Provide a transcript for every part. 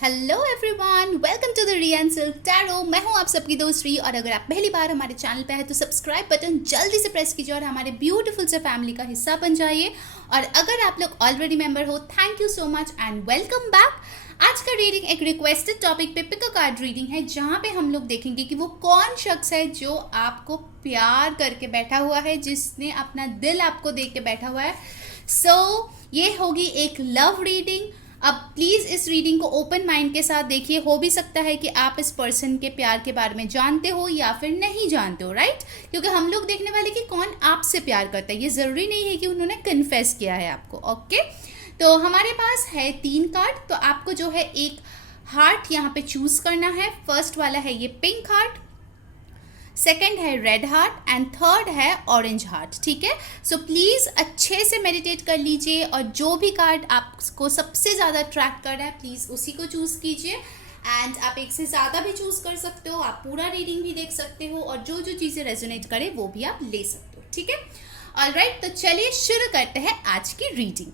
Hello everyone, welcome to the Rian Silk tarot. मैं हूं आप सबकी दोस्त री, और अगर आप पहली बार हमारे चैनल पे है तो सब्सक्राइब बटन जल्दी से प्रेस कीजिए और हमारे ब्यूटीफुल से फैमिली का हिस्सा बन जाइए। और अगर आप लोग ऑलरेडी मेंबर हो, thank you so much and welcome back. आज का रीडिंग एक रिक्वेस्टेड टॉपिक पे पिक अ कार्ड रीडिंग है, जहाँ पे हम लोग देखेंगे कि वो कौन शख्स है जो आपको प्यार करके बैठा हुआ है, जिसने अपना दिल आपको दे के बैठा हुआ है। ये होगी एक लव रीडिंग। अब प्लीज़ इस रीडिंग को ओपन माइंड के साथ देखिए। हो भी सकता है कि आप इस पर्सन के प्यार के बारे में जानते हो या फिर नहीं जानते हो, राइट? क्योंकि हम लोग देखने वाले कि कौन आपसे प्यार करता है, ये ज़रूरी नहीं है कि उन्होंने कन्फेस किया है आपको। ओके, तो हमारे पास है 3 कार्ड। तो आपको जो है एक हार्ट यहाँ पे चूज़ करना है। फर्स्ट वाला है ये पिंक हार्ट, सेकेंड है रेड हार्ट एंड थर्ड है ऑरेंज हार्ट। ठीक है, सो प्लीज़ अच्छे से मेडिटेट कर लीजिए और जो भी कार्ड आपको सबसे ज़्यादा अट्रैक्ट कर रहा है प्लीज़ उसी को चूज़ कीजिए। एंड आप एक से ज़्यादा भी चूज़ कर सकते हो, आप पूरा रीडिंग भी देख सकते हो और जो जो चीज़ें रेजोनेट करे वो भी आप ले सकते हो। ठीक है, ऑलराइट, तो चलिए शुरू करते हैं आज की रीडिंग।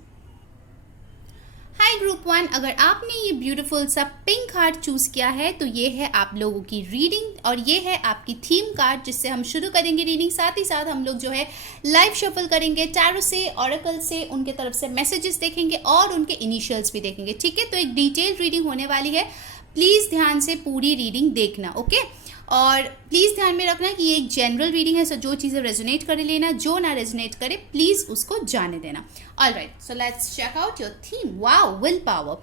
हाय ग्रुप 1, अगर आपने ये ब्यूटीफुल सा पिंक हार्ट चूज़ किया है तो ये है आप लोगों की रीडिंग और ये है आपकी थीम कार्ड, जिससे हम शुरू करेंगे रीडिंग। साथ ही साथ हम लोग जो है लाइव शफल करेंगे, टैरो से, ऑरेकल से, उनके तरफ से मैसेजेस देखेंगे और उनके इनिशियल्स भी देखेंगे। ठीक है, तो एक डिटेल्ड रीडिंग होने वाली है, प्लीज़ ध्यान से पूरी रीडिंग देखना। ओके, और प्लीज़ ध्यान में रखना कि ये एक जनरल रीडिंग है, सो जो चीज़ें रेजोनेट करे लेना, जो ना रेजोनेट करे प्लीज़ उसको जाने देना। Alright, so let's check out your theme. Wow, willpower.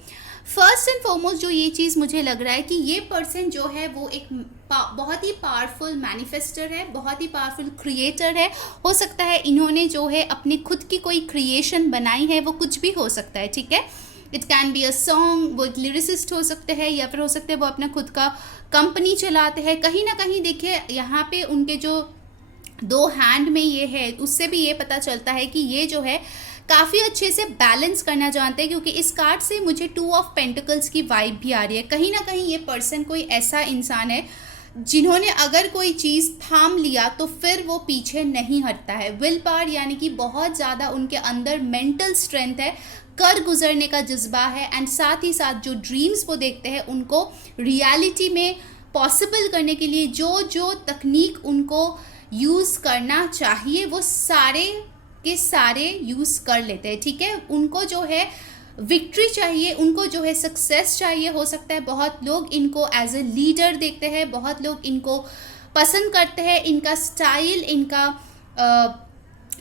First and foremost जो ये चीज़ मुझे लग रहा है कि ये पर्सन जो है वो एक बहुत ही पावरफुल मैनिफेस्टर है, बहुत ही पावरफुल क्रिएटर है। हो सकता है इन्होंने जो है अपनी खुद की कोई क्रिएशन बनाई है, वो कुछ भी हो सकता है। ठीक है, it can be a song, वो एक लिरिसिस्ट हो सकते हैं या फिर हो सकते हैं वो अपना खुद का कंपनी चलाते हैं। कहीं ना कहीं देखिए यहाँ पे उनके जो 2 हैंड में ये है, उससे भी ये पता चलता है कि ये जो है काफ़ी अच्छे से बैलेंस करना जानते हैं, क्योंकि इस कार्ड से मुझे 2 ऑफ पेंटिकल्स की वाइब भी आ रही है। कहीं ना कहीं ये पर्सन कोई ऐसा इंसान है जिन्होंने अगर कोई चीज़ थाम लिया तो फिर वो पीछे नहीं हटता है। विल पावर यानी कि बहुत ज़्यादा उनके अंदर मेंटल स्ट्रेंथ है, कर गुजरने का जज्बा है, एंड साथ ही साथ जो ड्रीम्स वो देखते हैं उनको रियलिटी में पॉसिबल करने के लिए जो जो तकनीक उनको यूज़ करना चाहिए वो सारे के सारे यूज़ कर लेते हैं। ठीक है, उनको जो है विक्ट्री चाहिए, उनको जो है सक्सेस चाहिए। हो सकता है बहुत लोग इनको एज ए लीडर देखते हैं, बहुत लोग इनको पसंद करते हैं, इनका स्टाइल, इनका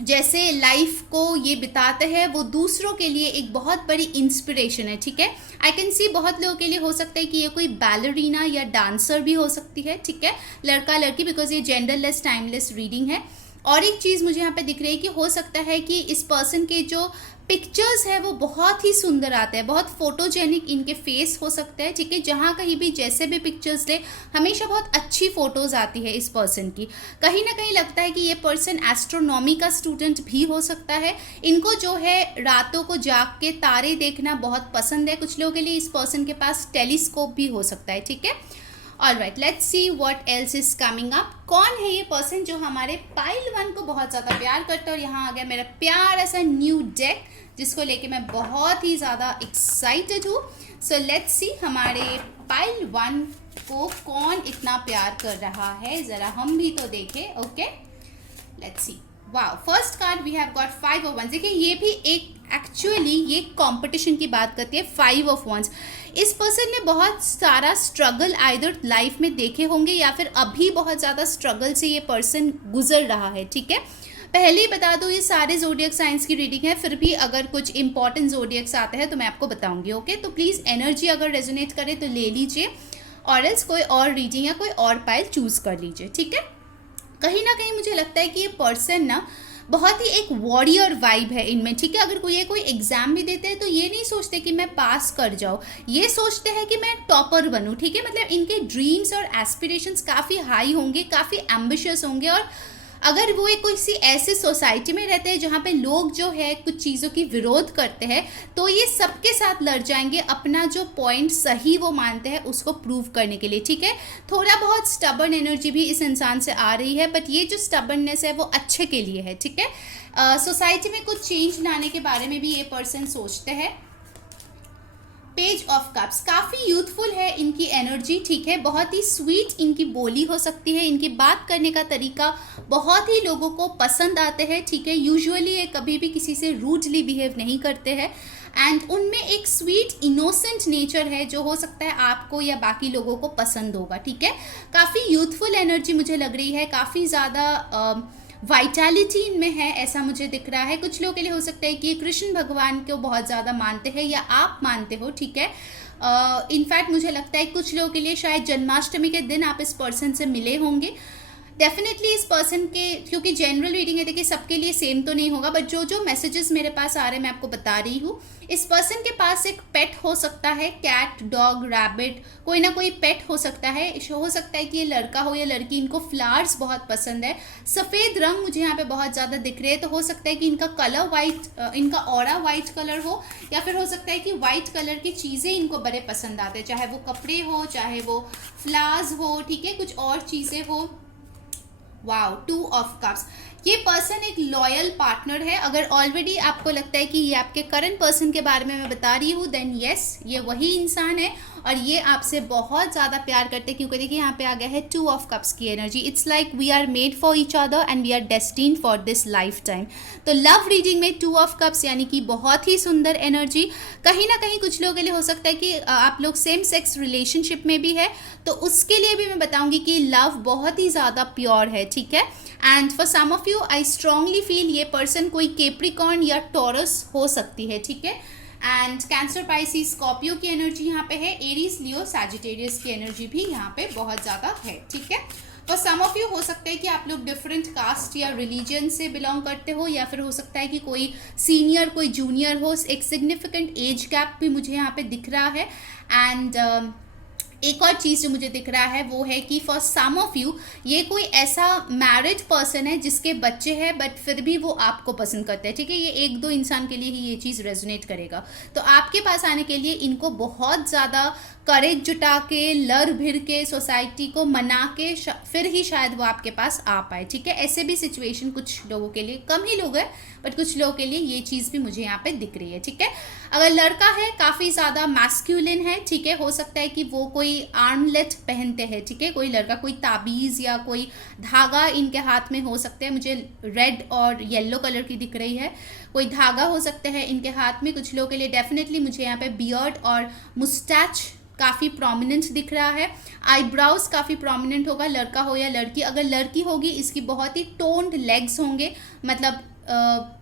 जैसे लाइफ को ये बिताते हैं वो दूसरों के लिए एक बहुत बड़ी इंस्पिरेशन है। ठीक है, आई कैन सी बहुत लोगों के लिए हो सकता है कि ये कोई बैलरीना या डांसर भी हो सकती है। ठीक है, लड़का लड़की, बिकॉज ये जेंडरलेस टाइमलेस रीडिंग है। और एक चीज़ मुझे यहाँ पे दिख रही है कि हो सकता है कि इस पर्सन के जो पिक्चर्स है वो बहुत ही सुंदर आते हैं, बहुत फोटोजेनिक इनके फेस हो सकते हैं। ठीक है, जहाँ कहीं भी जैसे भी पिक्चर्स ले हमेशा बहुत अच्छी फोटोज आती है इस पर्सन की। कहीं ना कहीं लगता है कि ये पर्सन एस्ट्रोनॉमी का स्टूडेंट भी हो सकता है। इनको जो है रातों को जाग के तारे देखना बहुत पसंद है। कुछ लोगों के लिए इस पर्सन के पास टेलीस्कोप भी हो सकता है। ठीक है, alright, let's see what else is coming up. कौन है ये पर्सन जो हमारे पाइल 1 को बहुत ज़्यादा प्यार करता है? और यहाँ आ गया मेरा प्यारा सा न्यू डेक, जिसको लेके मैं बहुत ही ज़्यादा एक्साइटेड हूँ। सो लेट्स सी हमारे पाइल 1 को कौन इतना प्यार कर रहा है, ज़रा हम भी तो देखें। Okay, let's see. Wow, first card we have got 5 of wands. देखिए ये भी एक एक्चुअली ये कंपटीशन की बात करती है। 5 ऑफ वंस, इस पर्सन ने बहुत सारा स्ट्रगल आइदर लाइफ में देखे होंगे या फिर अभी बहुत ज़्यादा स्ट्रगल से ये पर्सन गुजर रहा है। ठीक है, पहले ही बता दो ये सारे जोडियक साइंस की रीडिंग है, फिर भी अगर कुछ इंपॉर्टेंट जोडियक्स आते हैं तो मैं आपको बताऊंगी। ओके, तो प्लीज़ एनर्जी अगर रेजोनेट करे तो ले लीजिए, और एल्स कोई और रीडिंग या कोई और पाइल चूज़ कर लीजिए। ठीक है, कहीं ना कहीं मुझे लगता है कि ये पर्सन ना बहुत ही एक वॉरियर वाइब है इनमें। ठीक है, अगर कोई एग्जाम भी देते हैं तो ये नहीं सोचते कि मैं पास कर जाऊँ, ये सोचते हैं कि मैं टॉपर बनूँ। ठीक है, मतलब इनके ड्रीम्स और एस्पिरेशंस काफ़ी हाई होंगे, काफ़ी एम्बिशियस होंगे। और अगर वो एक किसी ऐसे सोसाइटी में रहते हैं जहाँ पे लोग जो है कुछ चीज़ों की विरोध करते हैं, तो ये सबके साथ लड़ जाएंगे अपना जो पॉइंट सही वो मानते हैं उसको प्रूव करने के लिए। ठीक है, थोड़ा बहुत स्टबर्न एनर्जी भी इस इंसान से आ रही है, बट ये जो स्टबर्ननेस है वो अच्छे के लिए है। ठीक है, सोसाइटी में कुछ चेंज लाने के बारे में भी ये पर्सन सोचते हैं। पेज ऑफ कप्स, काफ़ी यूथफुल है इनकी एनर्जी, ठीक है, बहुत ही स्वीट इनकी बोली हो सकती है, इनकी बात करने का तरीका बहुत ही लोगों को पसंद आते हैं, ठीक है। यूजुअली ये कभी भी किसी से रूडली बिहेव नहीं करते हैं एंड उनमें एक स्वीट इनोसेंट नेचर है जो हो सकता है आपको या बाकी लोगों को पसंद होगा, ठीक है। काफ़ी यूथफुल एनर्जी मुझे लग रही है, काफ़ी ज़्यादा वाइटैलिटी इनमें है, ऐसा मुझे दिख रहा है। कुछ लोगों के लिए हो सकता है कि कृष्ण भगवान को बहुत ज़्यादा मानते हैं या आप मानते हो, ठीक है। इनफैक्ट मुझे लगता है कुछ लोगों के लिए शायद जन्माष्टमी के दिन आप इस पर्सन से मिले होंगे। डेफिनेटली इस पर्सन के, क्योंकि जनरल रीडिंग है, देखिए सबके लिए सेम तो नहीं होगा, बट जो जो मैसेजेस मेरे पास आ रहे हैं मैं आपको बता रही हूँ। इस पर्सन के पास एक पेट हो सकता है, कैट, डॉग, रैबिट, कोई ना कोई पेट हो सकता है। हो सकता है कि ये लड़का हो या लड़की, इनको फ्लावर्स बहुत पसंद है। सफ़ेद रंग मुझे यहाँ पे बहुत ज़्यादा दिख रहे हैं, तो हो सकता है कि इनका कलर वाइट, इनका ऑरा वाइट कलर हो, या फिर हो सकता है कि वाइट कलर की चीज़ें इनको बड़े पसंद आते हैं, चाहे वो कपड़े हो, चाहे वो फ्लावर्स हो, ठीक है, कुछ और चीज़ें हो। Wow, 2 of cups. ये पर्सन एक लॉयल पार्टनर है। अगर ऑलरेडी आपको लगता है कि ये आपके करंट पर्सन के बारे में मैं बता रही हूँ, देन यस, ये वही इंसान है और ये आपसे बहुत ज़्यादा प्यार करते हैं, क्योंकि देखिए यहाँ पे आ गया है 2 ऑफ कप्स की energy. It's like we are made for each other and we are destined for this lifetime. तो लव रीडिंग में 2 ऑफ कप्स यानी कि बहुत ही सुंदर एनर्जी। कहीं ना कहीं कुछ लोगों के लिए हो सकता है कि आप लोग सेम सेक्स रिलेशनशिप में भी है, तो उसके लिए भी मैं बताऊंगी कि लव बहुत ही ज़्यादा प्योर है, ठीक है। And for some of you I strongly feel ये पर्सन कोई कैप्रिकॉर्न या टॉरस हो सकती है, ठीक है। एंड कैंसर, पाइसिस, स्कॉर्पियो की एनर्जी यहाँ पे है, एरीज, लियो, सैजिटेरियस की एनर्जी भी यहाँ पे बहुत ज़्यादा है, ठीक है। फॉर सम ऑफ यू हो सकता है कि आप लोग डिफरेंट कास्ट या रिलीजन से बिलोंग करते हो, या फिर हो सकता है कि कोई सीनियर कोई जूनियर हो। एक सिग्निफिकेंट एज गैप भी मुझे यहाँ पे दिख रहा है। एंड एक और चीज़ जो मुझे दिख रहा है वो है कि फॉर सम ऑफ यू ये कोई ऐसा मैरिड पर्सन है जिसके बच्चे हैं बट फिर भी वो आपको पसंद करते हैं, ठीक है। ये 1-2 इंसान के लिए ही ये चीज़ रेजोनेट करेगा। तो आपके पास आने के लिए इनको बहुत ज़्यादा करेज जुटा के, लड़ भिड़ के, सोसाइटी को मना के फिर ही शायद वो आपके पास आ पाए, ठीक है। ऐसे भी सिचुएशन कुछ लोगों के लिए, कम ही लोग हैं बट कुछ लोगों के लिए ये चीज़ भी मुझे यहाँ पे दिख रही है, ठीक है। अगर लड़का है काफ़ी ज़्यादा मैस्क्यूलिन है, ठीक है, हो सकता है कि वो कोई आर्मलेट पहनते हैं, ठीक है। कोई लड़का कोई ताबीज़ या कोई धागा इनके हाथ में हो सकते हैं, मुझे रेड और येलो कलर की दिख रही है। कोई धागा हो सकते हैं इनके हाथ में। कुछ लोगों के लिए डेफिनेटली मुझे यहाँ पे बियर्ड और मुस्टैच काफ़ी प्रोमिनेंट दिख रहा है। आईब्राउज काफ़ी प्रोमिनेंट होगा, लड़का हो या लड़की। अगर लड़की होगी इसकी बहुत ही टोन्ड लेग्स होंगे, मतलब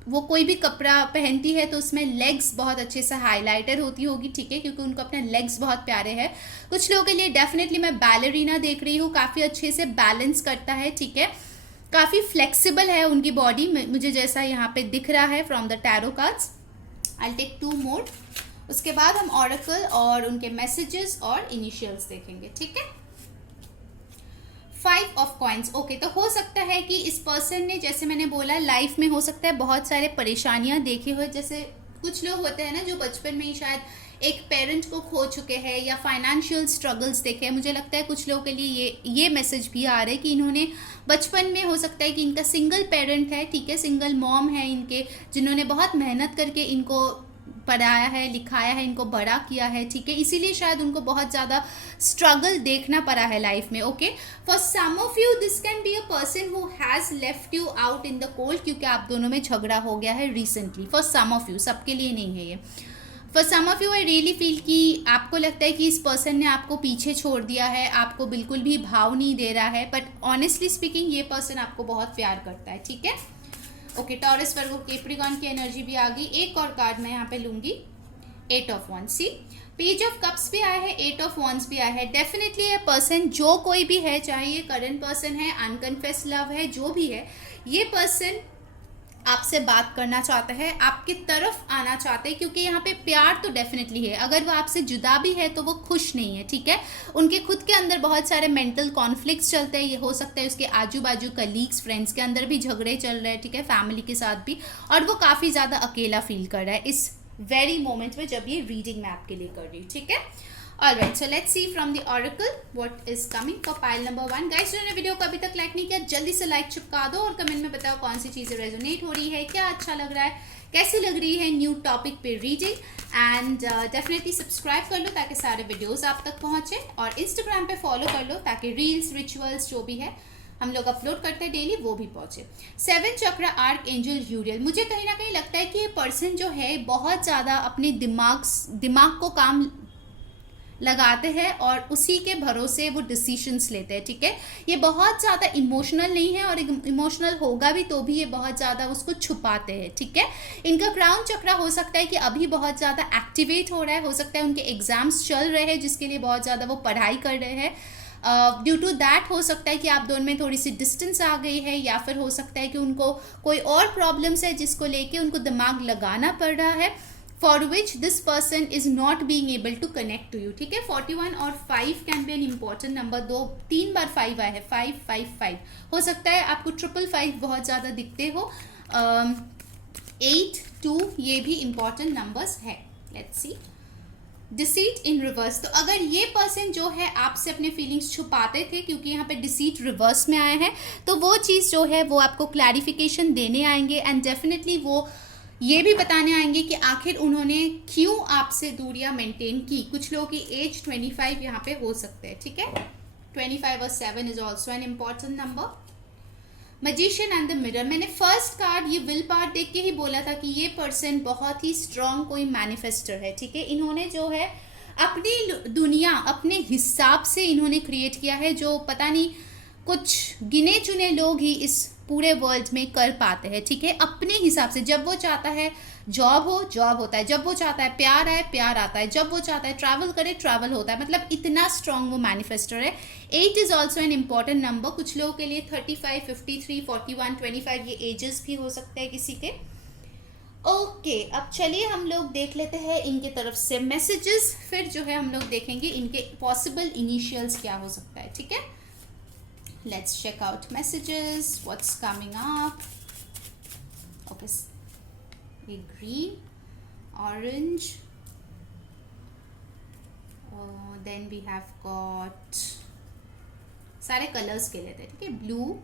वो कोई भी कपड़ा पहनती है तो उसमें लेग्स बहुत अच्छे से हाईलाइटेड होती होगी, ठीक है, क्योंकि उनको अपने लेग्स बहुत प्यारे हैं। कुछ लोगों के लिए डेफिनेटली मैं बैलरीना देख रही हूँ, काफ़ी अच्छे से बैलेंस करता है, ठीक है। काफ़ी फ्लेक्सिबल है उनकी बॉडी, मुझे जैसा यहाँ पे दिख रहा है from the tarot cards. I take 2 more, उसके बाद हम ऑरेकल और उनके मैसेजेस और इनिशियल्स देखेंगे, ठीक है। 5 ऑफ कॉइन्स, ओके। तो हो सकता है कि इस पर्सन ने, जैसे मैंने बोला, लाइफ में हो सकता है बहुत सारे परेशानियां देखे हुए। जैसे कुछ लोग होते हैं ना जो बचपन में ही शायद एक पेरेंट को खो चुके हैं या फाइनेंशियल स्ट्रगल्स देखे हैं। मुझे लगता है कुछ लोगों के लिए ये मैसेज भी आ रहा है कि इन्होंने बचपन में, हो सकता है कि इनका सिंगल पेरेंट है, ठीक है, सिंगल मॉम है इनके, जिन्होंने बहुत मेहनत करके इनको पढ़ाया है, लिखाया है, इनको बड़ा किया है, ठीक है। इसीलिए शायद उनको बहुत ज़्यादा स्ट्रगल देखना पड़ा है लाइफ में, okay. For some of you this can be a person who has left you out in the cold, क्योंकि आप दोनों में झगड़ा हो गया है recently. For some of you, सबके लिए नहीं है ये। For some of you I really feel कि आपको लगता है कि इस पर्सन ने आपको पीछे छोड़ दिया है, आपको बिल्कुल भी भाव नहीं दे रहा है, बट ऑनेस्टली स्पीकिंग ये पर्सन आपको बहुत प्यार करता है, ठीक है। ओके, टॉरस, वर्गो, कैप्रिकॉर्न की एनर्जी भी आ गई। एक और कार्ड मैं यहाँ पे लूँगी, 8 of wands. See, page of cups भी आया है, 8 ऑफ वंस भी आया है। डेफिनेटली ये पर्सन, जो कोई भी है, चाहे ये करंट पर्सन है, अनकन्फेस लव है, जो भी है, ये पर्सन आपसे बात करना चाहता है, आपकी तरफ आना चाहते हैं, क्योंकि यहाँ पे प्यार तो डेफिनेटली है। अगर वो आपसे जुदा भी है तो वो खुश नहीं है, ठीक है। उनके खुद के अंदर बहुत सारे मेंटल कॉन्फ्लिक्ट्स चलते हैं। ये हो सकता है उसके आजू बाजू कलीग्स, फ्रेंड्स के अंदर भी झगड़े चल रहे हैं, ठीक है, फैमिली के साथ भी, और वो काफ़ी ज़्यादा अकेला फील कर रहा है इस वेरी मोमेंट में जब ये रीडिंग मैं आपके लिए कर रही हूँ, ठीक है। Alright, so let's see from the oracle what is coming for pile number 1. Guys, जिन्होंने वीडियो को अभी तक लाइक नहीं किया, जल्दी से लाइक चिपका दो और कमेंट में बताओ कौन सी चीज़ें रेजोनेट हो रही है, क्या अच्छा लग रहा है, कैसी लग रही है न्यू टॉपिक पे रीडिंग। एंड डेफिनेटली सब्सक्राइब कर लो ताकि सारे वीडियोस आप तक पहुंचे, और इंस्टाग्राम पे फॉलो कर लो ताकि रील्स रिचुअल्स जो भी है हम लोग अपलोड करते हैं डेली वो भी पहुंचे। 7 चक्र आर्क एंजल यूरियल, मुझे कहीं ना कहीं लगता है कि ये पर्सन जो है बहुत ज़्यादा अपने दिमाग को काम लगाते हैं और उसी के भरोसे वो डिसीशंस लेते हैं। ठीक है, ये बहुत ज़्यादा इमोशनल नहीं है, और इमोशनल होगा भी तो भी ये बहुत ज़्यादा उसको छुपाते हैं। ठीक है, इनका क्राउन चक्र हो सकता है कि अभी बहुत ज़्यादा एक्टिवेट हो रहा है, हो सकता है उनके एग्जाम्स चल रहे हैं जिसके लिए बहुत ज़्यादा वो पढ़ाई कर रहे हैं। ड्यू टू दैट हो सकता है कि आप दोनों में थोड़ी सी डिस्टेंस आ गई है, या फिर हो सकता है कि उनको कोई और प्रॉब्लम्स है जिसको लेके उनको दिमाग लगाना पड़ रहा है, for which this person is not being able to connect to you। ठीक है, 41 और 5 can B an important number. 3 बार 5 आया है, 5 5 5 हो सकता है आपको 555 बहुत ज़्यादा दिखते हो। 8 2 ये भी इम्पॉर्टेंट नंबर्स है। Let's see deceit in reverse. तो अगर ये पर्सन जो है आपसे अपने फीलिंग्स छुपाते थे, क्योंकि यहाँ पे डिसीट रिवर्स में आए हैं, तो वो चीज़ जो है वो आपको क्लैरिफिकेशन देने आएंगे, एंड डेफिनेटली वो ये भी बताने आएंगे कि आखिर उन्होंने क्यों आपसे दूरियां मेंटेन की। कुछ लोगों की एज 25 यहाँ पे हो सकते हैं। ठीक है, 25 और 7 is also an important number. Magician and the mirror, मैंने फर्स्ट कार्ड ये विल पावर देख के ही बोला था कि ये पर्सन बहुत ही स्ट्रांग कोई मैनिफेस्टर है। ठीक है, इन्होंने जो है अपनी दुनिया अपने हिसाब से इन्होंने क्रिएट किया है, जो पता नहीं कुछ गिने चुने लोग ही इस पूरे वर्ल्ड में कर पाते हैं। ठीक है, अपने हिसाब से। जब वो चाहता है जॉब हो, जॉब होता है। जब वो चाहता है प्यार आए, प्यार आता है। जब वो चाहता है ट्रैवल करे, ट्रैवल होता है। मतलब इतना स्ट्रांग वो मैनिफेस्टर है। 8 is also an important number. कुछ लोगों के लिए 35 53 41 25 ये एजेस भी हो सकते हैं किसी के। ओके, अब चलिए हम लोग देख लेते हैं इनके तरफ से मैसेजेस, फिर जो है हम लोग देखेंगे इनके पॉसिबल इनिशियल्स क्या हो सकता है। ठीक है, let's check out messages, what's coming up. Okay, a green, orange, then we have got सारे कलर्स के लेते हैं। ठीक है, ब्लू,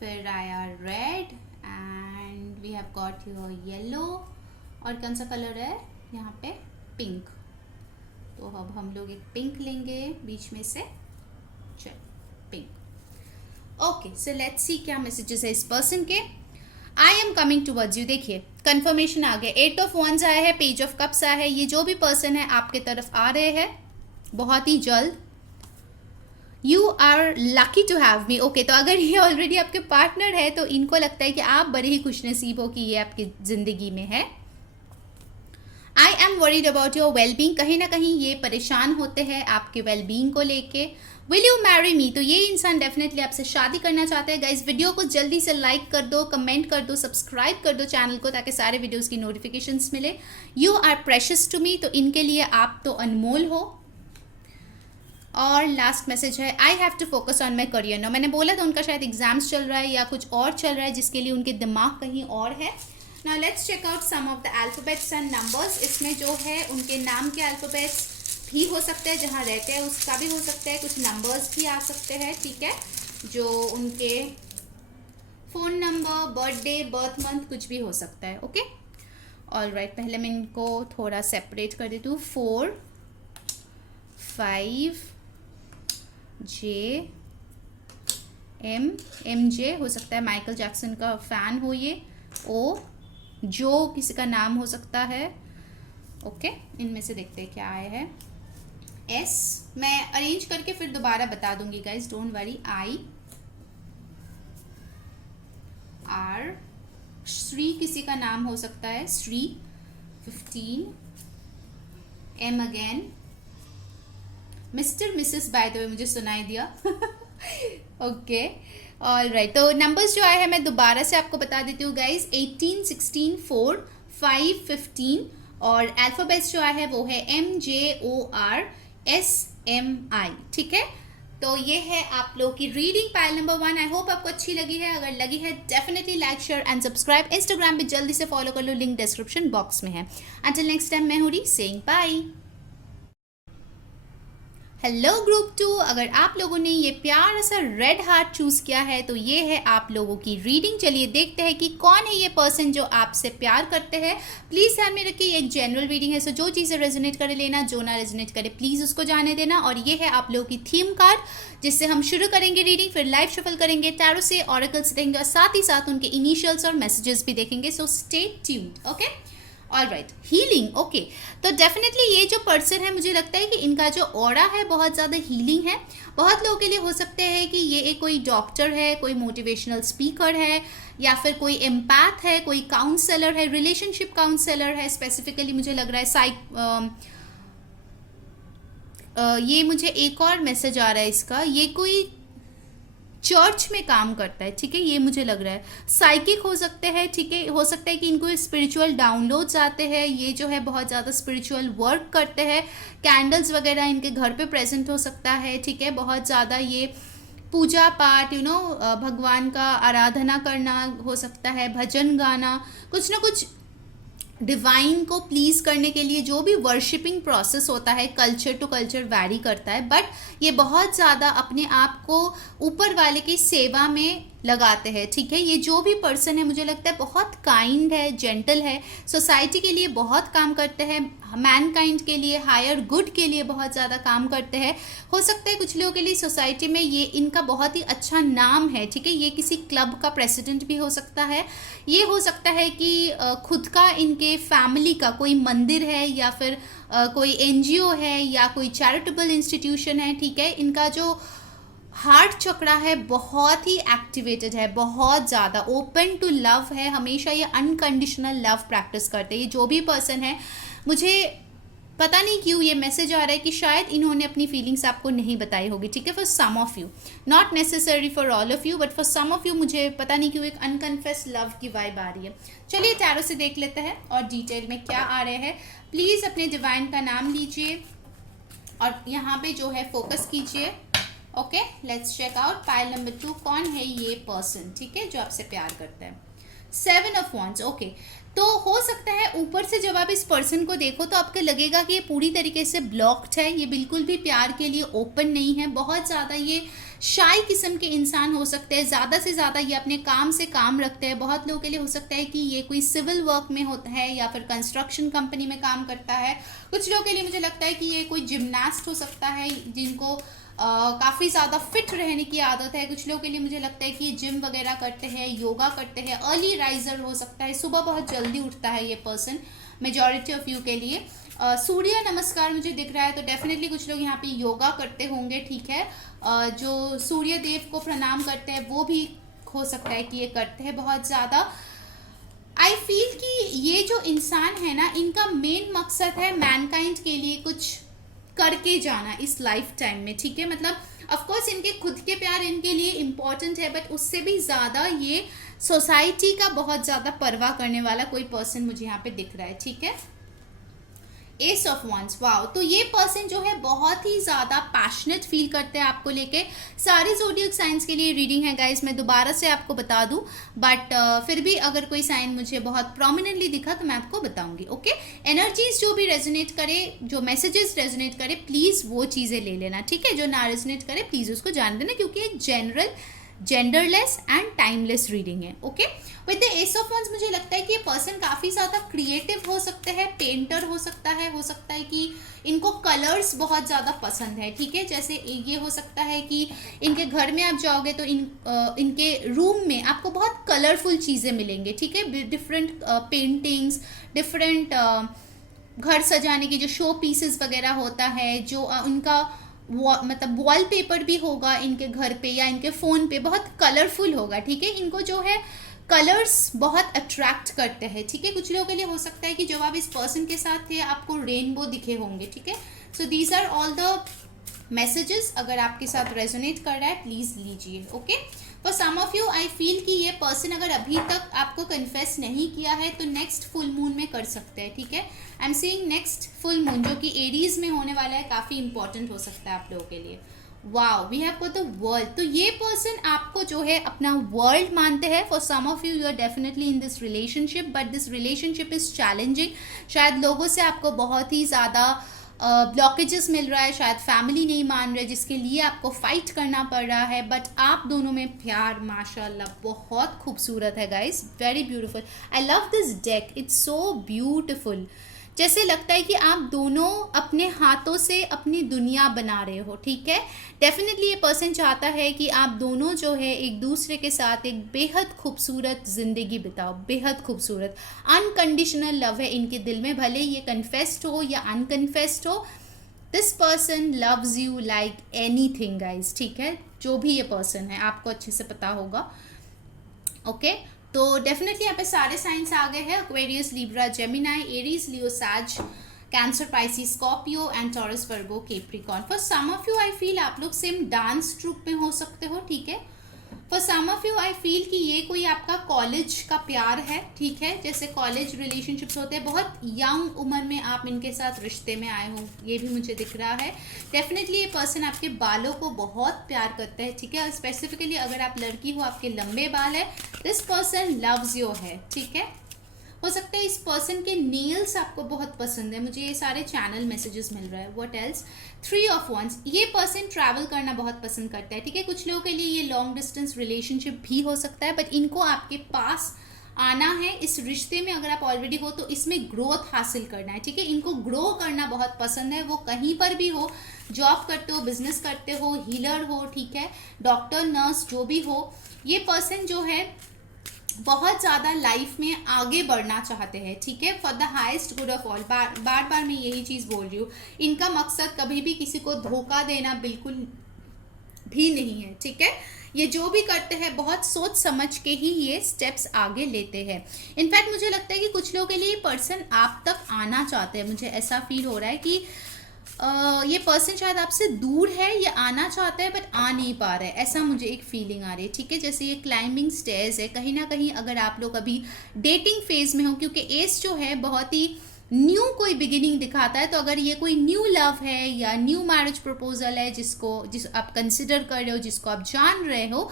फिर आया red, and we have got your yellow, और कौन सा कलर है यहाँ पे, पिंक। तो अब हम लोग एक पिंक लेंगे बीच में से। चल pink. Okay, so let's see क्या मैसेजेस है इस पर्सन के। I am coming towards you, देखिए कंफर्मेशन आ गया। 8 ऑफ वंस आया है, पेज ऑफ कप्स आया है। ये जो भी पर्सन है आपके तरफ आ रहे हैं बहुत ही जल्द। You are lucky to have me. Okay, तो अगर ये ऑलरेडी आपके पार्टनर है तो इनको लगता है कि आप बड़े ही खुशनसीब हो कि ये आपकी ज़िंदगी में है। I am worried about your wellbeing, कहीं ना कहीं ये परेशान होते हैं आपके वेलबींग को लेके। विल यू मैरी मी, तो ये इंसान डेफिनेटली आपसे शादी करना चाहते हैं। गाइस, वीडियो को जल्दी से लाइक कर दो, कमेंट कर दो, सब्सक्राइब कर दो चैनल को ताकि सारे वीडियोस की नोटिफिकेशंस मिले। You are precious to me, तो इनके लिए आप तो अनमोल हो। और लास्ट मैसेज है, I have to focus on my career now. मैंने बोला था उनका शायद एग्जाम्स चल रहा है या कुछ और चल रहा है जिसके लिए उनके दिमाग कहीं और है। Now let's check out some of the alphabets and numbers। इसमें जो है उनके नाम के अल्फ़ाबेट्स भी हो सकते हैं, जहाँ रहते हैं उसका भी हो सकता है, कुछ नंबर्स भी आ सकते हैं। ठीक है, जो उनके phone number, birthday, birth month कुछ भी हो सकता है। ओके, ऑलराइट, पहले मैं इनको थोड़ा सेपरेट कर देती हूँ। 4 5 J M J हो सकता है माइकल जैक्सन का फ़ैन हो ये। O जो किसी का नाम हो सकता है। ओके, इनमें से देखते हैं क्या आया है। S मैं अरेंज करके फिर दोबारा बता दूंगी guys, don't worry. I R Shri किसी का नाम हो सकता है, Shri. 15 M again, mister Mrs by the way मुझे सुनाई दिया। ओके, ऑलराइट, तो नंबर्स जो आए हैं मैं दोबारा से आपको बता देती हूँ गाइज। 18 16 4 5 15, और अल्फ़ाबेट्स जो आए हैं वो है MJORSMI। ठीक है, तो ये है आप लोग की reading pile number 1। I hope आपको अच्छी लगी है। अगर लगी है definitely like, share and subscribe. Instagram पे जल्दी से फॉलो कर लो, लिंक डिस्क्रिप्शन बॉक्स में है। अंटिल नेक्स्ट टाइम, मैं हूँ री सेइंग बाय। हेलो ग्रुप 2, अगर आप लोगों ने ये प्यारा सा रेड हार्ट चूज़ किया है तो ये है आप लोगों की रीडिंग। चलिए देखते हैं कि कौन है ये पर्सन जो आपसे प्यार करते हैं। प्लीज़ ध्यान में रखिए, एक जनरल रीडिंग है, सो जो चीज़ें रेजोनेट करे लेना, जो ना रेजोनेट करे प्लीज़ उसको जाने देना। और ये है आप लोगों की थीम कार्ड जिससे हम शुरू करेंगे रीडिंग, फिर लाइव शफल करेंगे, टैरो से ऑरेकल्स देंगे और साथ ही साथ उनके इनिशियल्स और मैसेजेस भी देखेंगे। So stay tuned. Okay, all right, healing. Okay, तो डेफिनेटली ये जो पर्सन है मुझे लगता है कि इनका जो ऑरा है बहुत ज़्यादा हीलिंग है। बहुत लोगों के लिए हो सकते हैं कि ये एक कोई डॉक्टर है, कोई मोटिवेशनल स्पीकर है, या फिर कोई एम्पैथ है, कोई काउंसलर है, रिलेशनशिप काउंसलर है। स्पेसिफिकली मुझे लग रहा है ये मुझे एक और मैसेज आ रहा है इसका, ये कोई चर्च में काम करता है। ठीक है, ये मुझे लग रहा है साइकिक हो सकते हैं। ठीक है, हो सकता है कि इनको स्पिरिचुअल डाउनलोड्स आते हैं, ये जो है बहुत ज़्यादा स्पिरिचुअल वर्क करते हैं। कैंडल्स वगैरह इनके घर पे प्रेजेंट हो सकता है। ठीक है, बहुत ज़्यादा ये पूजा पाठ भगवान का आराधना करना हो सकता है, भजन गाना, कुछ ना कुछ डिवाइन को प्लीज़ करने के लिए जो भी वर्शिपिंग प्रोसेस होता है, कल्चर टू कल्चर वैरी करता है, बट ये बहुत ज़्यादा अपने आप को ऊपर वाले की सेवा में लगाते हैं। ठीक है, ये जो भी पर्सन है मुझे लगता है बहुत काइंड है, जेंटल है, सोसाइटी के लिए बहुत काम करते हैं, मैनकाइंड के लिए, हायर गुड के लिए बहुत ज़्यादा काम करते हैं। हो सकता है कुछ लोगों के लिए सोसाइटी में ये इनका बहुत ही अच्छा नाम है। ठीक है, ये किसी क्लब का प्रेसिडेंट भी हो सकता है। ये हो सकता है कि खुद का इनके फैमिली का कोई मंदिर है, या फिर कोई एनजीओ है, या कोई चैरिटेबल इंस्टीट्यूशन है। ठीक है, इनका जो हार्ट चक्रा है बहुत ही एक्टिवेटेड है, बहुत ज़्यादा ओपन टू लव है, हमेशा ये अनकंडीशनल लव प्रैक्टिस करते हैं। ये जो भी पर्सन है, मुझे पता नहीं क्यों ये मैसेज आ रहा है कि शायद इन्होंने अपनी फीलिंग्स आपको नहीं बताई होगी। ठीक है, for some of you, not necessary for all of you, but for some of you मुझे पता नहीं क्यों एक अनकन्फेस लव की वाइब आ रही है। चलिए टैरो से देख लेते हैं और डिटेल में क्या आ रहे हैं। प्लीज़ अपने डिवाइन का नाम लीजिए और यहाँ पे जो है फोकस कीजिए। Okay, let's check out pile number 2, कौन है ये पर्सन। ठीक है, जो आपसे प्यार करता है। 7 ऑफ वॉन्ड्स। ओके, तो हो सकता है ऊपर से जब आप इस पर्सन को देखो तो आपको लगेगा कि ये पूरी तरीके से ब्लॉक्ड है, ये बिल्कुल भी प्यार के लिए ओपन नहीं है, बहुत ज़्यादा ये शाई किस्म के इंसान हो सकते हैं, ज़्यादा से ज़्यादा ये अपने काम से काम रखते हैं। बहुत लोगों के लिए हो सकता है कि ये कोई सिविल वर्क में होता है या फिर कंस्ट्रक्शन कंपनी में काम करता है। कुछ लोगों के लिए मुझे लगता है कि ये कोई जिम्नास्ट हो सकता है जिनको काफ़ी ज़्यादा फिट रहने की आदत है। कुछ लोगों के लिए मुझे लगता है कि जिम वगैरह करते हैं, योगा करते हैं, अर्ली राइजर हो सकता है, सुबह बहुत जल्दी उठता है ये पर्सन मेजॉरिटी ऑफ यू के लिए। सूर्य नमस्कार मुझे दिख रहा है, तो डेफिनेटली कुछ लोग यहाँ पे योगा करते होंगे। ठीक है, जो सूर्य देव को प्रणाम करते हैं वो भी हो सकता है कि ये करते हैं बहुत ज़्यादा। आई फील कि ये जो इंसान है ना, इनका मेन मकसद है मैनकाइंड के लिए कुछ करके जाना इस लाइफ टाइम में। ठीक है, मतलब ऑफ कोर्स इनके खुद के प्यार इनके लिए इम्पोर्टेंट है, बट उससे भी ज़्यादा ये सोसाइटी का बहुत ज़्यादा परवाह करने वाला कोई पर्सन मुझे यहाँ पे दिख रहा है। ठीक है, एस ऑफ वॉन्ड्स। वाओ, तो ये पर्सन जो है बहुत ही ज़्यादा पैशनेट फील करते हैं आपको लेके। सारे ज़ोडिएक साइंस के लिए रीडिंग है गाइस, मैं दोबारा से आपको बता दूं, बट फिर भी अगर कोई साइन मुझे बहुत प्रोमिनेंटली दिखा तो मैं आपको बताऊंगी। ओके, एनर्जीज जो भी रेजोनेट करे, जो मैसेजेस रेजोनेट करे, प्लीज़ वो चीज़ें ले लेना। ठीक है, जो ना रेजोनेट करे प्लीज़ उसको जान देना, क्योंकि एक general genderless and timeless reading है। Okay, with the ace of wands मुझे लगता है कि ये पर्सन काफ़ी ज़्यादा क्रिएटिव हो सकते हैं, पेंटर हो सकता है कि इनको कलर्स बहुत ज़्यादा पसंद है। ठीक है, जैसे ये हो सकता है कि इनके घर में आप जाओगे तो इनके रूम में आपको बहुत कलरफुल चीज़ें मिलेंगे। ठीक है, डिफरेंट पेंटिंग्स, डिफरेंट घर सजाने की जो शो पीसेस वगैरह होता है, जो उनका मतलब वॉलपेपर भी होगा इनके घर पे या इनके फ़ोन पे, बहुत कलरफुल होगा। ठीक है, इनको जो है कलर्स बहुत अट्रैक्ट करते हैं। ठीक है, कुछ लोगों के लिए हो सकता है कि जब आप इस पर्सन के साथ थे आपको रेनबो दिखे होंगे। ठीक है, so these are all the messages. अगर आपके साथ रेजोनेट कर रहा है प्लीज़ लीजिए। Okay, for some of you I feel कि ये पर्सन अगर अभी तक आपको कन्फेस नहीं किया है तो नेक्स्ट फुल मून में कर सकते हैं। ठीक है, I am seeing next full moon जो कि एरीज में होने वाला है, काफ़ी इंपॉर्टेंट हो सकता है आप लोगों के लिए। Wow, we have got the world. तो ये पर्सन आपको जो है अपना वर्ल्ड मानते हैं। For some of you, you are definitely in this relationship, but this relationship is challenging. शायद लोगों से आपको बहुत ही ज़्यादा ब्लॉकेजेस मिल रहा है, शायद फैमिली नहीं मान रहे जिसके लिए आपको फाइट करना पड़ रहा है, बट आप दोनों में प्यार माशाल्लाह बहुत खूबसूरत है guys, very beautiful. I love this deck, it's so beautiful. जैसे लगता है कि आप दोनों अपने हाथों से अपनी दुनिया बना रहे हो, ठीक है। डेफिनेटली ये पर्सन चाहता है कि आप दोनों जो है एक दूसरे के साथ एक बेहद खूबसूरत ज़िंदगी बिताओ, बेहद खूबसूरत। अनकंडीशनल लव है इनके दिल में, भले ये कन्फेस्ड हो या अनकन्फेस्ड हो। This person loves you like any thing guys, ठीक है। जो भी ये पर्सन है आपको अच्छे से पता होगा, ओके। तो डेफिनेटली यहाँ पे सारे साइंस आ गए हैं, Aquarius, Libra, Gemini, Aries, Leo, Sag, Cancer, Pisces, Scorpio and Taurus, Virgo, Capricorn. For some of you I feel आप लोग सेम डांस ट्रूप में हो सकते हो, ठीक है। For some of you I feel कि ये कोई आपका कॉलेज का प्यार है, ठीक है। जैसे कॉलेज रिलेशनशिप्स होते हैं, बहुत यंग उम्र में आप इनके साथ रिश्ते में आए हो, ये भी मुझे दिख रहा है। डेफिनेटली ये पर्सन आपके बालों को बहुत प्यार करता है, ठीक है। स्पेसिफिकली अगर आप लड़की हो, आपके लंबे बाल है, दिस पर्सन लव्स योर है, ठीक है। हो सकता है इस पर्सन के नेल्स आपको बहुत पसंद है, मुझे ये सारे चैनल मैसेजेस मिल रहा है। व्हाट एल्स, 3 ऑफ वंस, ये पर्सन ट्रैवल करना बहुत पसंद करता है, ठीक है। कुछ लोगों के लिए ये लॉन्ग डिस्टेंस रिलेशनशिप भी हो सकता है, बट इनको आपके पास आना है इस रिश्ते में। अगर आप ऑलरेडी हो तो इसमें ग्रोथ हासिल करना है, ठीक है। इनको ग्रो करना बहुत पसंद है, वो कहीं पर भी हो, जॉब करते हो, बिजनेस करते हो, हीलर हो, ठीक है, डॉक्टर, नर्स, जो भी हो, ये पर्सन जो है बहुत ज़्यादा लाइफ में आगे बढ़ना चाहते हैं, ठीक है, for the highest good of all. बार बार मैं यही चीज़ बोल रही हूँ, इनका मकसद कभी भी किसी को धोखा देना बिल्कुल भी नहीं है, ठीक है। ये जो भी करते हैं बहुत सोच समझ के ही ये स्टेप्स आगे लेते हैं। इनफैक्ट मुझे लगता है कि कुछ लोगों के लिए पर्सन आप तक आना चाहते हैं, मुझे ऐसा फील हो रहा है कि ये पर्सन शायद आपसे दूर है, ये आना चाहता है बट आ नहीं पा रहा है, ऐसा मुझे एक फीलिंग आ रही है, ठीक है। जैसे ये क्लाइंबिंग स्टेयर्स है, कहीं ना कहीं अगर आप लोग अभी डेटिंग फेज में हो, क्योंकि एस जो है बहुत ही न्यू कोई बिगिनिंग दिखाता है, तो अगर ये कोई न्यू लव है या न्यू मैरिज प्रपोजल है जिस आप कंसिडर कर रहे हो, जिसको आप जान रहे हो,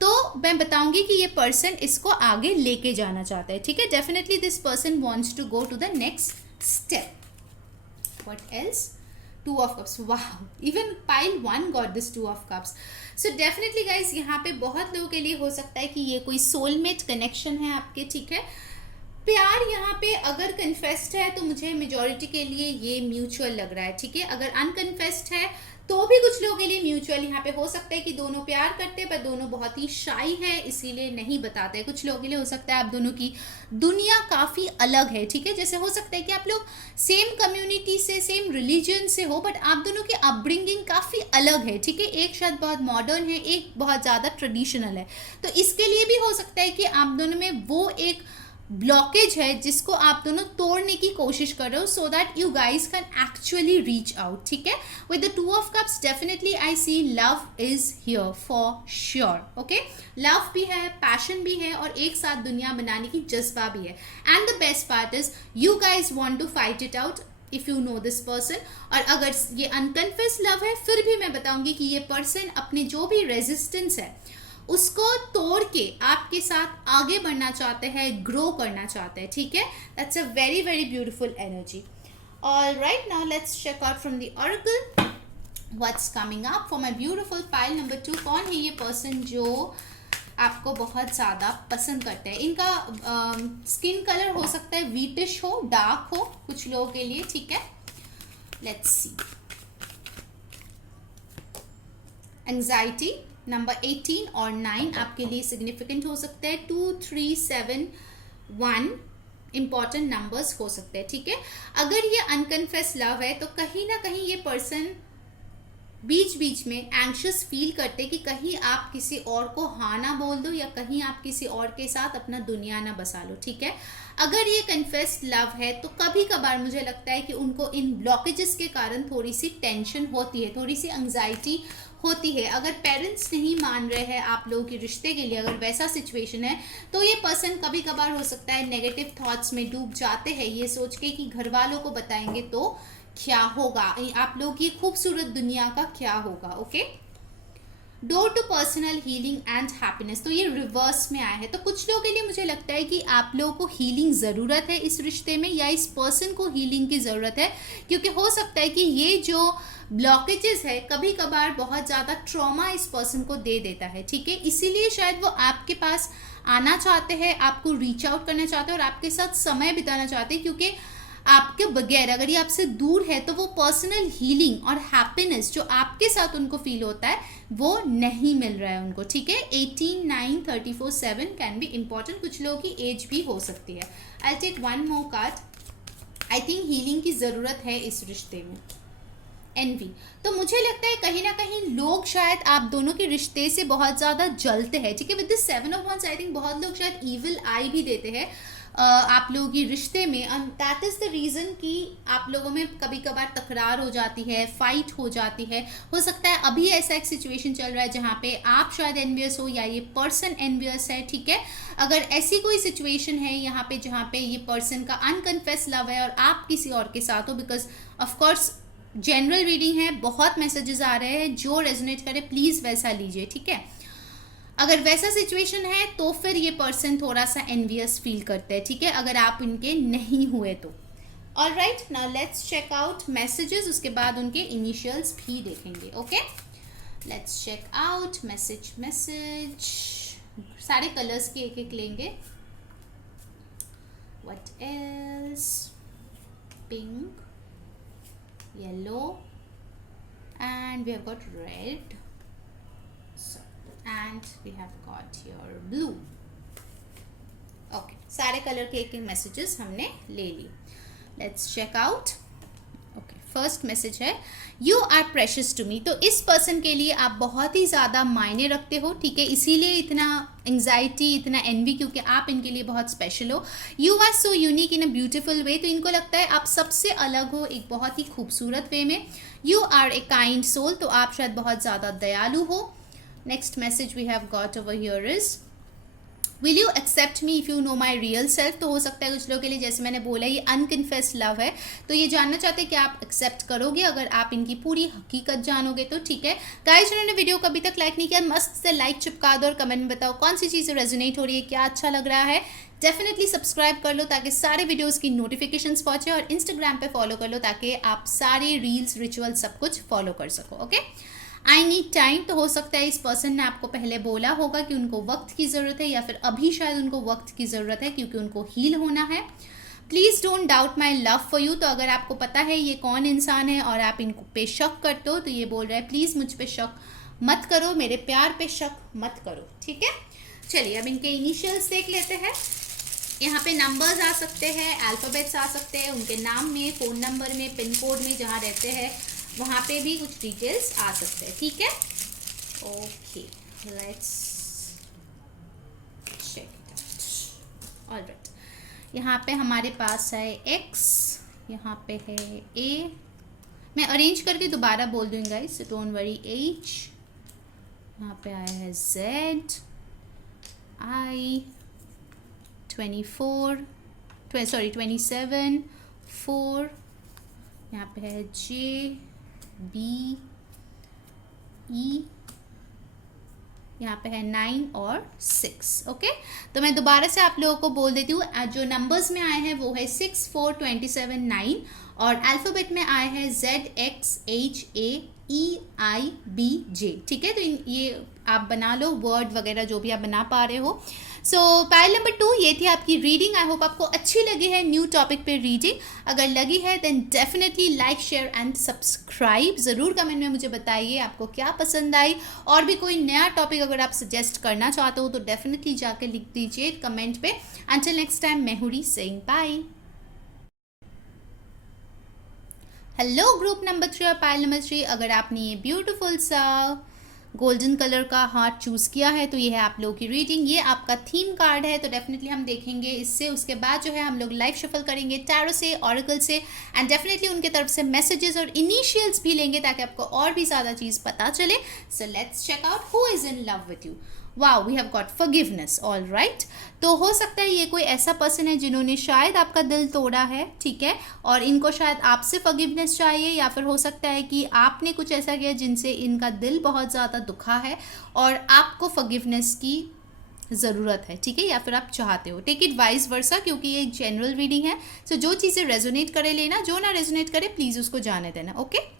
तो मैं बताऊंगी कि ये पर्सन इसको आगे लेके जाना चाहता है, ठीक है। Definitely this person wants to go to the next step. What else, 2 of cups, wow, even pile 1 got this 2 of cups. So definitely guys, यहाँ पे बहुत लोगों के लिए हो सकता है कि ये कोई सोलमेट कनेक्शन है आपके, ठीक है। प्यार यहाँ पे अगर कन्फेस्ड है तो मुझे मेजॉरिटी के लिए ये म्यूचुअल लग रहा है, ठीक है। अगर अनकन्फेस्ड है तो भी कुछ लोगों के लिए म्यूचुअल यहाँ पे हो सकता है कि दोनों प्यार करते हैं पर दोनों बहुत ही शाई है, इसीलिए नहीं बताते। कुछ लोगों के लिए हो सकता है आप दोनों की दुनिया काफ़ी अलग है, ठीक है। जैसे हो सकता है कि आप लोग सेम कम्युनिटी से, सेम रिलीजन से हो, बट आप दोनों की अपब्रिंगिंग काफ़ी अलग है, ठीक है। एक शायद बहुत मॉडर्न है, एक बहुत ज़्यादा ट्रेडिशनल है, तो इसके लिए भी हो सकता है कि आप दोनों में वो एक ब्लॉकेज है जिसको आप दोनों तोड़ने की कोशिश कर रहे हो, so that you guys can actually reach out, ठीक है। With the 2 of cups definitely I see love is here for sure, okay. Love भी है, पैशन भी है, और एक साथ दुनिया बनाने की जज्बा भी है। And the best part is you guys want to fight it out if you know this person. और अगर ये अनकन्फेस लव है, फिर भी मैं बताऊंगी कि ये पर्सन अपने जो भी रेजिस्टेंस है उसको तोड़ के आपके साथ आगे बढ़ना चाहते हैं, ग्रो करना चाहते हैं, ठीक है। That's a very very beautiful energy. All right, now let's check out from the oracle what's coming up for my beautiful pile number 2। कौन है ये पर्सन जो आपको बहुत ज़्यादा पसंद करता है? इनका स्किन कलर हो सकता है व्हीटिश हो, डार्क हो कुछ लोगों के लिए, ठीक है। Let's see. एंग्जाइटी नंबर 18 और 9 आपके लिए सिग्निफिकेंट हो सकते हैं। 2, 3, 7, 1 इंपॉर्टेंट नंबर्स हो सकते हैं, ठीक है। अगर ये अनकन्फेस लव है तो कहीं ना कहीं ये पर्सन बीच बीच में एंग्शियस फील करते कि कहीं आप किसी और को हाँ ना बोल दो, या कहीं आप किसी और के साथ अपना दुनिया ना बसा लो, ठीक है। अगर ये कन्फेस्ड लव है तो कभी कभार मुझे लगता है कि उनको इन ब्लॉकेजेस के कारण थोड़ी सी टेंशन होती है, थोड़ी सी एंग्जाइटी होती है। अगर पेरेंट्स नहीं मान रहे हैं आप लोगों के रिश्ते के लिए, अगर वैसा सिचुएशन है, तो ये पर्सन कभी कभार हो सकता है नेगेटिव थॉट्स में डूब जाते हैं, ये सोच के कि घर वालों को बताएंगे तो क्या होगा, आप लोग की खूबसूरत दुनिया का क्या होगा, okay. Door to personal healing and happiness, तो ये रिवर्स में आया है। तो कुछ लोगों के लिए मुझे लगता है कि आप लोगों को हीलिंग ज़रूरत है इस रिश्ते में, या इस पर्सन को हीलिंग की ज़रूरत है, क्योंकि हो सकता है कि ये जो ब्लॉकेजेस है कभी कभार बहुत ज़्यादा ट्रॉमा इस पर्सन को दे देता है, ठीक है। इसीलिए शायद वो आपके पास आना चाहते हैं, आपको रीच आउट करना चाहते हैं और आपके साथ समय बिताना चाहते हैं, क्योंकि आपके बगैर अगर ये आपसे दूर है तो वो पर्सनल हीलिंग और हैप्पीनेस जो आपके साथ उनको फील होता है वो नहीं मिल रहा है उनको, ठीक है। 18, 9, 34, 7 कैन बी इम्पॉर्टेंट, कुछ लोगों की एज भी हो सकती है। I take one more card. I think healing की ज़रूरत है इस रिश्ते में। एनवी, तो मुझे लगता है कहीं ना कहीं लोग शायद आप दोनों के रिश्ते से बहुत ज़्यादा जलते हैं, ठीक है। With this 7 of wands I think बहुत लोग शायद ईविल आई भी देते हैं आप लोगों की रिश्ते में, and that is the reason कि आप लोगों में कभी कभार तकरार हो जाती है, फाइट हो जाती है। हो सकता है अभी ऐसा एक सिचुएशन चल रहा है जहाँ पे आप शायद एनवियस हो या ये पर्सन एनवियस है, ठीक है। अगर ऐसी कोई सिचुएशन है यहाँ पे जहाँ पे ये पर्सन का अनकन्फेस लव है और आप किसी और के साथ हो, बिकॉज ऑफकोर्स जनरल रीडिंग है, बहुत मैसेजेस आ रहे हैं, जो रेजोनेट करे प्लीज़ वैसा लीजिए, ठीक है। अगर वैसा सिचुएशन है तो फिर ये पर्सन थोड़ा सा एनवियस फील करते हैं, ठीक है, अगर आप इनके नहीं हुए तो। All right, now let's check out messages, उसके बाद उनके इनिशियल्स भी देखेंगे। Okay, let's check out message. सारे कलर्स के एक एक लेंगे। What else? Pink, yellow, and we have got red, so and we have got your blue. Okay, सारे कलर के एक एक मैसेजेस हमने ले ली। Let's check out. Okay, first message है you are precious to me. तो इस पर्सन के लिए आप बहुत ही ज़्यादा मायने रखते हो, ठीक है, इसीलिए इतना एंग्जाइटी, इतना एनवी, क्योंकि आप इनके लिए बहुत स्पेशल हो। You are so unique in a beautiful way, तो इनको लगता है आप सबसे अलग हो एक बहुत ही खूबसूरत वे में। You are a kind soul, तो आप शायद बहुत ज़्यादा दयालु हो। Next message we have got over here is will you accept me if you know my real self. तो हो सकता है कुछ लोगों के लिए, जैसे मैंने बोला, ये अनकन्फेस लव है, तो ये जानना चाहते हैं कि आप एक्सेप्ट करोगे अगर आप इनकी पूरी हकीकत जानोगे तो, ठीक है। गाइस, जिन्होंने वीडियो को अभी तक लाइक नहीं किया, मस्त से लाइक चिपका दो और कमेंट में बताओ कौन सी चीज़ रेजोनेट हो रही है, क्या अच्छा लग रहा है। डेफिनेटली सब्सक्राइब कर लो ताकि सारे वीडियोज़ की नोटिफिकेशंस पहुँचे, और इंस्टाग्राम पे फॉलो कर लो ताकि आप सारे रील्स, रिचुअल सब कुछ फॉलो कर सको। ओके, आई नीड टाइम, तो हो सकता है इस पर्सन ने आपको पहले बोला होगा कि उनको वक्त की ज़रूरत है, या फिर अभी शायद उनको वक्त की ज़रूरत है क्योंकि उनको हील होना है। Please don't doubt my love for you, तो अगर आपको पता है ये कौन इंसान है और आप इनको पे शक करते हो, तो ये बोल रहा है प्लीज़ मुझ पे शक मत करो, मेरे प्यार पे शक मत करो, ठीक है। चलिए अब इनके इनिशियल्स देख लेते हैं। यहाँ पे नंबर्स आ सकते हैं, अल्फ़ाबेट्स आ सकते हैं, उनके नाम में, फ़ोन नंबर में, पिन कोड में जहाँ रहते हैं वहाँ पे भी कुछ डिटेल्स आ सकते हैं, ठीक है। Okay, let's check it out. Alright, यहाँ पे हमारे पास है एक्स, यहाँ पे है ए, मैं अरेंज करके दोबारा बोल दूँगी guys, so don't worry. H, यहाँ पे आया है जेड, आई, 24, 27, 4, यहाँ पे है जे, बी, ई, यहाँ पे है 9 और 6। ओके, तो मैं दोबारा से आप लोगों को बोल देती हूँ, जो नंबर्स में आए हैं वो है 6, 4, 27, 9, और अल्फ़ाबेट में आए हैं ZXHAEIBJ, ठीक है। तो ये आप बना लो, वर्ड वगैरह जो भी आप बना पा रहे हो। सो पाइल नंबर 2, ये थी आपकी रीडिंग। आई होप आपको अच्छी लगी है न्यू टॉपिक पे रीडिंग। अगर लगी है then definitely like, share and subscribe. ज़रूर कमेंट में मुझे बताइए आपको क्या पसंद आई, और भी कोई नया टॉपिक अगर आप सजेस्ट करना चाहते हो तो डेफिनेटली जाके लिख दीजिए कमेंट पे। अंटिल नेक्स्ट टाइम, मैं हुरी saying bye. Hello group number 3 और पाइल नंबर 3, अगर आपने ये ब्यूटीफुल सा गोल्डन कलर का हार्ट चूज़ किया है तो ये है आप लोगों की रीडिंग। ये आपका थीम कार्ड है, तो डेफिनेटली हम देखेंगे इससे। उसके बाद जो है हम लोग लाइव शफल करेंगे टैरो से, ऑरेकल से, एंड डेफिनेटली उनके तरफ से मैसेजेस और इनिशियल्स भी लेंगे ताकि आपको और भी ज़्यादा चीज़ पता चले। So let's check out who is in love with you. Wow, we have got forgiveness, all right. तो हो सकता है ये कोई ऐसा पर्सन है जिन्होंने शायद आपका दिल तोड़ा है, ठीक है, और इनको शायद आपसे फॉरगिवनेस चाहिए, या फिर हो सकता है कि आपने कुछ ऐसा किया जिनसे इनका दिल बहुत ज़्यादा दुखा है और आपको फॉरगिवनेस की ज़रूरत है, ठीक है, या फिर आप चाहते हो। टेक इट वाइस वर्सा, क्योंकि ये एक जनरल रीडिंग है। सो जो चीज़ें रेजोनेट करे लेना, जो ना रेजोनेट करे प्लीज़ उसको जाने देना, ओके।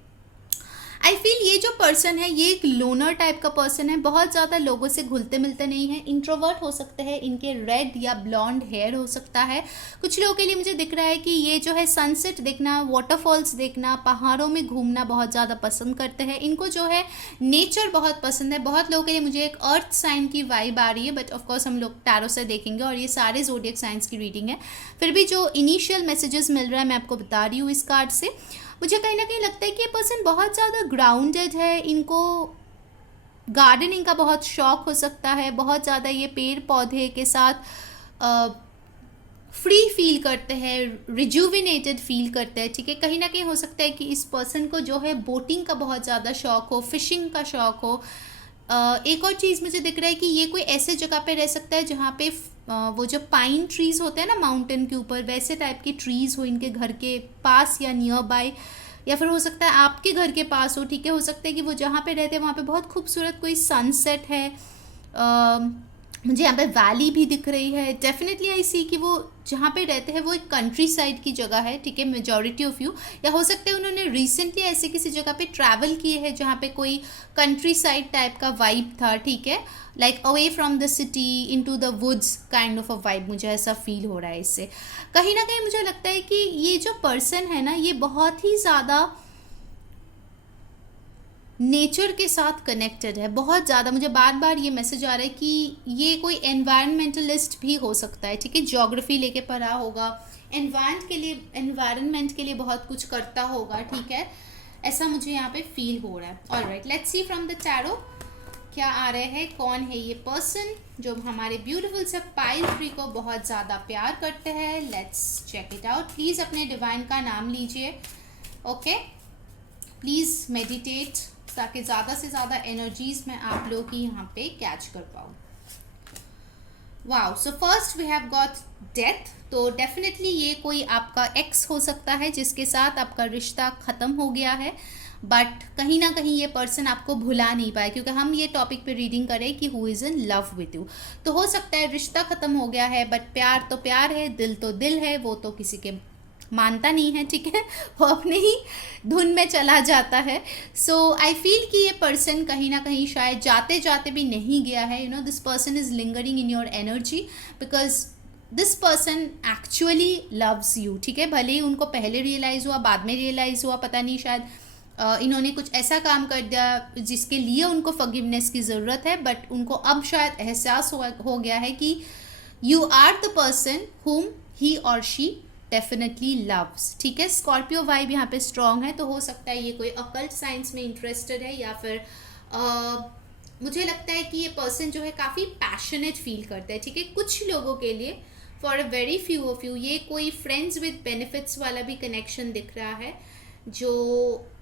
आई फील ये जो पर्सन है ये एक लोनर टाइप का पर्सन है, बहुत ज़्यादा लोगों से घुलते मिलते नहीं है, इंट्रोवर्ट हो सकते हैं, इनके रेड या ब्लॉन्ड हेयर हो सकता है। कुछ लोगों के लिए मुझे दिख रहा है कि ये जो है सनसेट देखना, वाटरफॉल्स देखना, पहाड़ों में घूमना बहुत ज़्यादा पसंद करते हैं। इनको जो है नेचर बहुत पसंद है। बहुत लोगों के लिए मुझे एक अर्थ साइन की वाइब आ रही है, बट ऑफकोर्स हम लोग टैरो से देखेंगे और ये सारे ज़ोडिएक साइंस की रीडिंग है। फिर भी जो इनिशियल मैसेजेस मिल रहा है मैं आपको बता रही हूँ इस कार्ड से। मुझे कहीं ना कहीं लगता है कि ये पर्सन बहुत ज़्यादा ग्राउंडेड है, इनको गार्डनिंग का बहुत शौक हो सकता है, बहुत ज़्यादा ये पेड़ पौधे के साथ फ्री फील करते हैं, रिजुविनेटेड फील करते हैं, ठीक है। कहीं ना कहीं हो सकता है कि इस पर्सन को जो है बोटिंग का बहुत ज़्यादा शौक हो, फिशिंग का शौक हो। एक और चीज़ मुझे दिख रहा है कि ये कोई ऐसे जगह पे रह सकता है जहाँ पे वो जो पाइन ट्रीज़ होते हैं ना माउंटेन के ऊपर, वैसे टाइप की ट्रीज़ हो इनके घर के पास या नियर बाय, या फिर हो सकता है आपके घर के पास हो, ठीक है। हो सकता है कि वो जहाँ पे रहते हैं वहाँ पे बहुत खूबसूरत कोई सनसेट है। मुझे यहाँ पे वैली भी दिख रही है। डेफिनेटली आई सी कि वो जहाँ पे रहते हैं वो एक कंट्री साइड की जगह है, ठीक है, मेजॉरिटी ऑफ यू। या हो सकता है उन्होंने रिसेंटली ऐसे किसी जगह पे ट्रैवल किए हैं जहाँ पे कोई कंट्री साइड टाइप का वाइब था, ठीक है, like away from the city into the woods kind of a vibe. मुझे ऐसा फील हो रहा है इससे। कहीं ना कहीं मुझे लगता है कि ये जो पर्सन है ना ये बहुत ही ज़्यादा नेचर के साथ कनेक्टेड है, बहुत ज़्यादा। मुझे बार बार ये मैसेज आ रहा है कि ये कोई एनवायरमेंटलिस्ट भी हो सकता है, ठीक है, ज्योग्राफी लेके पढ़ा होगा, एनवायरनमेंट के लिए बहुत कुछ करता होगा, ठीक है, ऐसा मुझे यहाँ पे फील हो रहा है। Alright, let's see from the tarot क्या आ रहे हैं, कौन है ये पर्सन जो हमारे ब्यूटीफुल से पाइल ट्री को बहुत ज़्यादा प्यार करते हैं। Let's check it out. Please अपने डिवाइन का नाम लीजिए, ओके, प्लीज़ मेडिटेट, ताकि ज़्यादा से ज़्यादा एनर्जीज मैं आप लोग की यहाँ पे कैच कर पाऊँ। Wow, so first we have got death. तो डेफिनेटली ये कोई आपका एक्स हो सकता है जिसके साथ आपका रिश्ता ख़त्म हो गया है, बट कहीं ना कहीं ये पर्सन आपको भुला नहीं पाए, क्योंकि हम ये टॉपिक पे रीडिंग करें कि who is in love with you. तो हो सकता है रिश्ता ख़त्म हो गया है, बट प्यार तो प्यार है, दिल तो दिल है, वो तो किसी के मानता नहीं है, ठीक है, वो अपने ही धुन में चला जाता है। सो आई फील कि ये पर्सन कहीं ना कहीं शायद जाते जाते भी नहीं गया है। You know, this person is lingering in your energy because this person actually loves you, ठीक है। भले ही उनको पहले रियलाइज़ हुआ, बाद में रियलाइज़ हुआ, पता नहीं, शायद इन्होंने कुछ ऐसा काम कर दिया जिसके लिए उनको फॉरगिवनेस की ज़रूरत है, बट उनको अब शायद एहसास हो गया है कि you are the person whom ही और शी डेफिनेटली लव्स, ठीक है। स्कॉर्पियो वाइब यहाँ पे स्ट्रॉन्ग है, तो हो सकता है ये कोई अकल्ट साइंस में इंटरेस्टेड है, या फिर मुझे लगता है कि ये पर्सन जो है काफ़ी पैशनेट फील करता है, ठीक है। कुछ लोगों के लिए, for a very few of you, ये कोई फ्रेंड्स विद बेनिफिट्स वाला भी कनेक्शन दिख रहा है, जो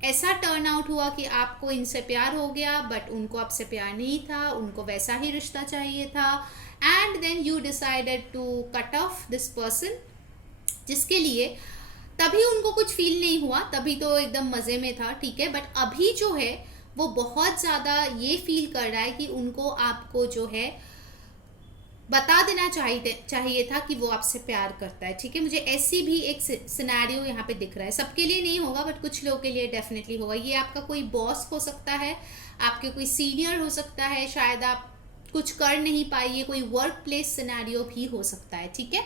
ऐसा टर्न आउट हुआ कि आपको इनसे प्यार हो गया बट उनको आपसे प्यार नहीं था, उनको वैसा ही रिश्ता चाहिए था, and then you decided to cut off this person, जिसके लिए तभी उनको कुछ फील नहीं हुआ, तभी तो एकदम मज़े में था, ठीक है। बट अभी जो है वो बहुत ज़्यादा ये फील कर रहा है कि उनको आपको जो है बता देना चाहिए था कि वो आपसे प्यार करता है, ठीक है। मुझे ऐसी भी एक सिनेरियो यहाँ पे दिख रहा है। सबके लिए नहीं होगा बट कुछ लोगों के लिए डेफिनेटली होगा। ये आपका कोई बॉस हो सकता है, आपके कोई सीनियर हो सकता है, शायद आप कुछ कर नहीं पाइए, कोई वर्क प्लेस सिनेरियो भी हो सकता है, ठीक है।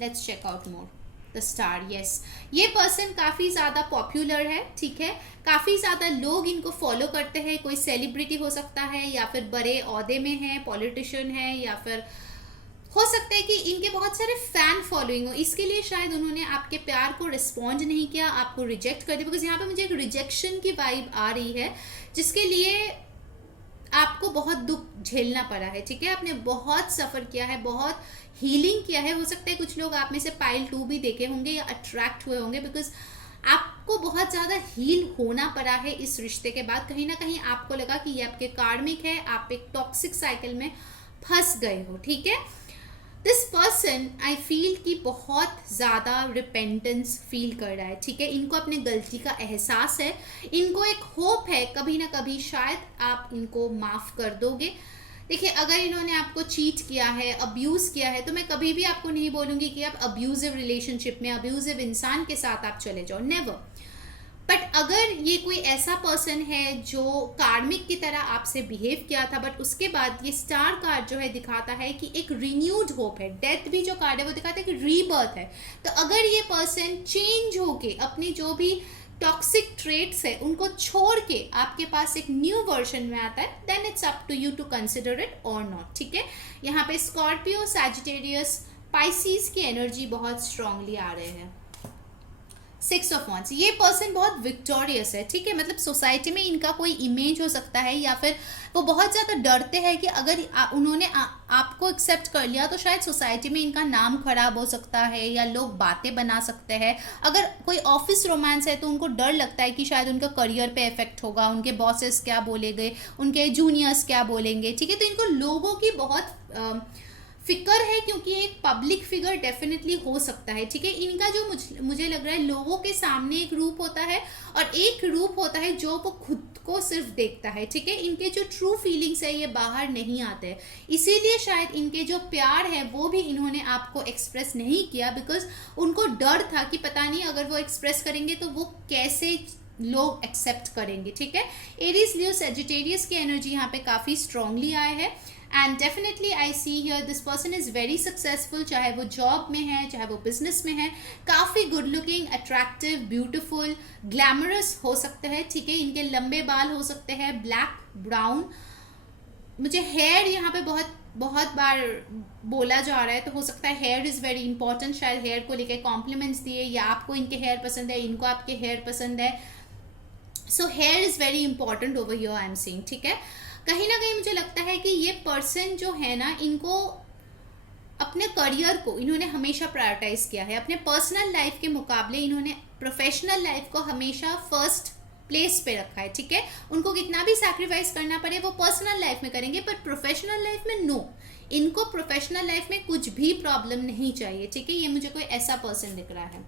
Let's check out more the star. Yes, ये पर्सन काफ़ी ज़्यादा पॉपुलर है, ठीक है, काफ़ी ज़्यादा लोग इनको फॉलो करते हैं। कोई सेलिब्रिटी हो सकता है, या फिर बड़े ओहदे में है, पॉलिटिशियन है, या फिर हो सकता है कि इनके बहुत सारे फैन फॉलोइंग हो। इसके लिए शायद उन्होंने आपके प्यार को रिस्पॉन्ड नहीं किया, आपको रिजेक्ट कर दिया, बिकॉज यहाँ पे मुझे एक रिजेक्शन की वाइब आ रही है, जिसके लिए आपको बहुत दुख झेलना पड़ा है, ठीक है। आपने बहुत सफ़र किया है, बहुत हीलिंग किया है। हो सकता है कुछ लोग आप में से पाइल 2 भी देखे होंगे या अट्रैक्ट हुए होंगे, बिकॉज आपको बहुत ज़्यादा हील होना पड़ा है इस रिश्ते के बाद। कहीं ना कहीं आपको लगा कि ये आपके कार्मिक है, आप एक टॉक्सिक साइकिल में फंस गए हो, ठीक है। दिस पर्सन आई फील कि बहुत ज़्यादा रिपेंटेंस फील कर रहा है, ठीक है। इनको अपने गलती का एहसास है, इनको एक होप है कभी ना कभी शायद आप इनको माफ़ कर दोगे। देखिए, अगर इन्होंने आपको चीट किया है, अब्यूज़ किया है, तो मैं कभी भी आपको नहीं बोलूँगी कि आप अब्यूज़िव रिलेशनशिप में, अब्यूज़िव इंसान के साथ आप चले जाओ, नेवर। बट अगर ये कोई ऐसा पर्सन है जो कार्मिक की तरह आपसे बिहेव किया था, बट उसके बाद ये स्टार कार्ड जो है दिखाता है कि एक रिन्यूड होप है, डेथ भी जो कार्ड है वो दिखाता है कि रीबर्थ है। तो अगर ये पर्सन चेंज होके अपनी जो भी टॉक्सिक ट्रेट्स है उनको छोड़ के आपके पास एक न्यू वर्जन में आता है, then it's up to you to consider it or not, ठीक है। यहाँ पे स्कॉर्पियो, सैजिटेरियस, पाइसिस की एनर्जी बहुत स्ट्रांगली आ रहे हैं। 6 ऑफ वांड्स, ये पर्सन बहुत विक्टोरियस है, ठीक है। मतलब सोसाइटी में इनका कोई इमेज हो सकता है, या फिर वो बहुत ज़्यादा डरते हैं कि अगर उन्होंने आपको एक्सेप्ट कर लिया तो शायद सोसाइटी में इनका नाम खराब हो सकता है, या लोग बातें बना सकते हैं। अगर कोई ऑफिस रोमांस है तो उनको डर लगता है कि शायद उनका करियर पे इफेक्ट होगा, उनके बॉसेस क्या बोलेंगे, उनके जूनियर्स क्या बोलेंगे, ठीक है। तो इनको लोगों की बहुत फिक्र है, क्योंकि एक पब्लिक फिगर डेफिनेटली हो सकता है, ठीक है। इनका जो मुझे लग रहा है, लोगों के सामने एक रूप होता है और एक रूप होता है जो वो खुद को सिर्फ देखता है, ठीक है। इनके जो ट्रू फीलिंग्स है ये बाहर नहीं आते, इसीलिए शायद इनके जो प्यार है वो भी इन्होंने आपको एक्सप्रेस नहीं किया, बिकॉज उनको डर था कि पता नहीं अगर वो एक्सप्रेस करेंगे तो वो कैसे लोग एक्सेप्ट करेंगे, ठीक है। एरीज, लियो, सैजिटेरियस की एनर्जी यहाँ पे काफ़ी स्ट्रांगली आए है। And definitely I see here this person is very successful, चाहे वो जॉब में है, चाहे वो बिजनेस में है। काफ़ी good looking, attractive, beautiful, glamorous हो सकते हैं, ठीक है। इनके लंबे बाल हो सकते हैं ब्लैक, ब्राउन। मुझे हेयर यहाँ पे बहुत बार बोला जा रहा है, तो हो सकता है हेयर इज़ वेरी इंपॉर्टेंट, शायद हेयर को लेकर कॉम्प्लीमेंट्स दिए, या आपको इनके हेयर पसंद है, इनको आपके हेयर पसंद है। So here is very important over here, I am saying, ठीक है। कहीं ना कहीं मुझे लगता है कि ये पर्सन जो है ना, इनको अपने करियर को इन्होंने हमेशा प्रायोरिटाइज किया है, अपने पर्सनल लाइफ के मुकाबले इन्होंने प्रोफेशनल लाइफ को हमेशा फर्स्ट प्लेस पे रखा है, ठीक है। उनको कितना भी सैक्रिफाइस करना पड़े वो पर्सनल लाइफ में करेंगे, पर प्रोफेशनल लाइफ में नो, इनको प्रोफेशनल लाइफ में कुछ भी प्रॉब्लम नहीं चाहिए, ठीक है। ये मुझे कोई ऐसा पर्सन दिख रहा है।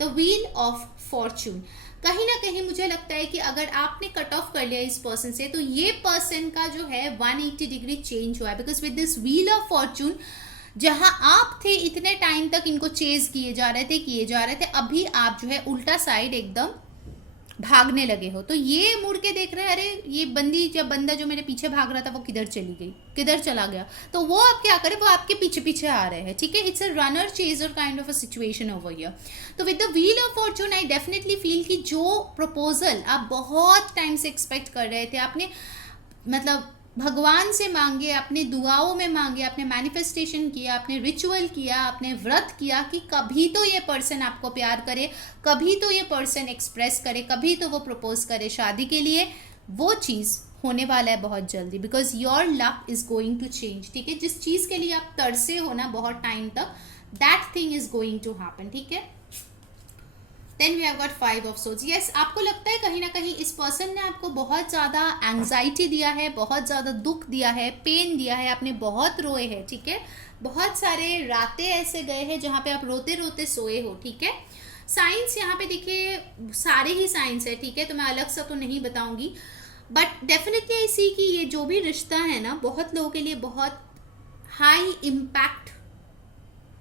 द व्हील ऑफ फॉर्चून, कहीं ना कहीं मुझे लगता है कि अगर आपने कट ऑफ कर लिया इस पर्सन से, तो ये पर्सन का जो है 180 डिग्री चेंज हुआ है, because with this wheel of Fortune, जहां आप थे इतने टाइम तक इनको चेज किए जा रहे थे, अभी आप जो है उल्टा साइड एकदम भागने लगे हो। तो ये मुड़ के देख रहे हैं, अरे ये बंदा जो मेरे पीछे भाग रहा था वो किधर चली गई, किधर चला गया। तो वो अब क्या करे, वो आपके पीछे पीछे आ रहे हैं, ठीक है। It's a runner chaser kind of a situation over here. तो with the wheel of fortune I definitely feel कि जो प्रपोजल आप बहुत टाइम से एक्सपेक्ट कर रहे थे, आपने मतलब भगवान से मांगे, अपने दुआओं में मांगे, आपने मैनिफेस्टेशन किया, आपने रिचुअल किया, आपने व्रत किया कि कभी तो ये पर्सन आपको प्यार करे, कभी तो ये पर्सन एक्सप्रेस करे, कभी तो वो प्रपोज करे शादी के लिए, वो चीज़ होने वाला है बहुत जल्दी, because your luck is going to change, ठीक है। जिस चीज़ के लिए आप तरसे हो ना बहुत टाइम तक, that thing is going to happen, ठीक है। Then we have got 5 of swords. Yes, आपको लगता है कहीं ना कहीं इस पर्सन ने आपको बहुत ज़्यादा एंग्जाइटी दिया है, बहुत ज़्यादा दुख दिया है, पेन दिया है, आपने बहुत रोए हैं, ठीक है। बहुत सारे रातें ऐसे गए हैं जहाँ पे आप रोते रोते सोए हो, ठीक है। साइंस यहाँ पे देखिए, सारे ही साइंस है, ठीक है, तो मैं अलग सा तो नहीं बताऊँगी, बट डेफिनेटली आई सी कि ये जो भी रिश्ता है ना, बहुत लोगों के लिए बहुत हाई इम्पैक्ट,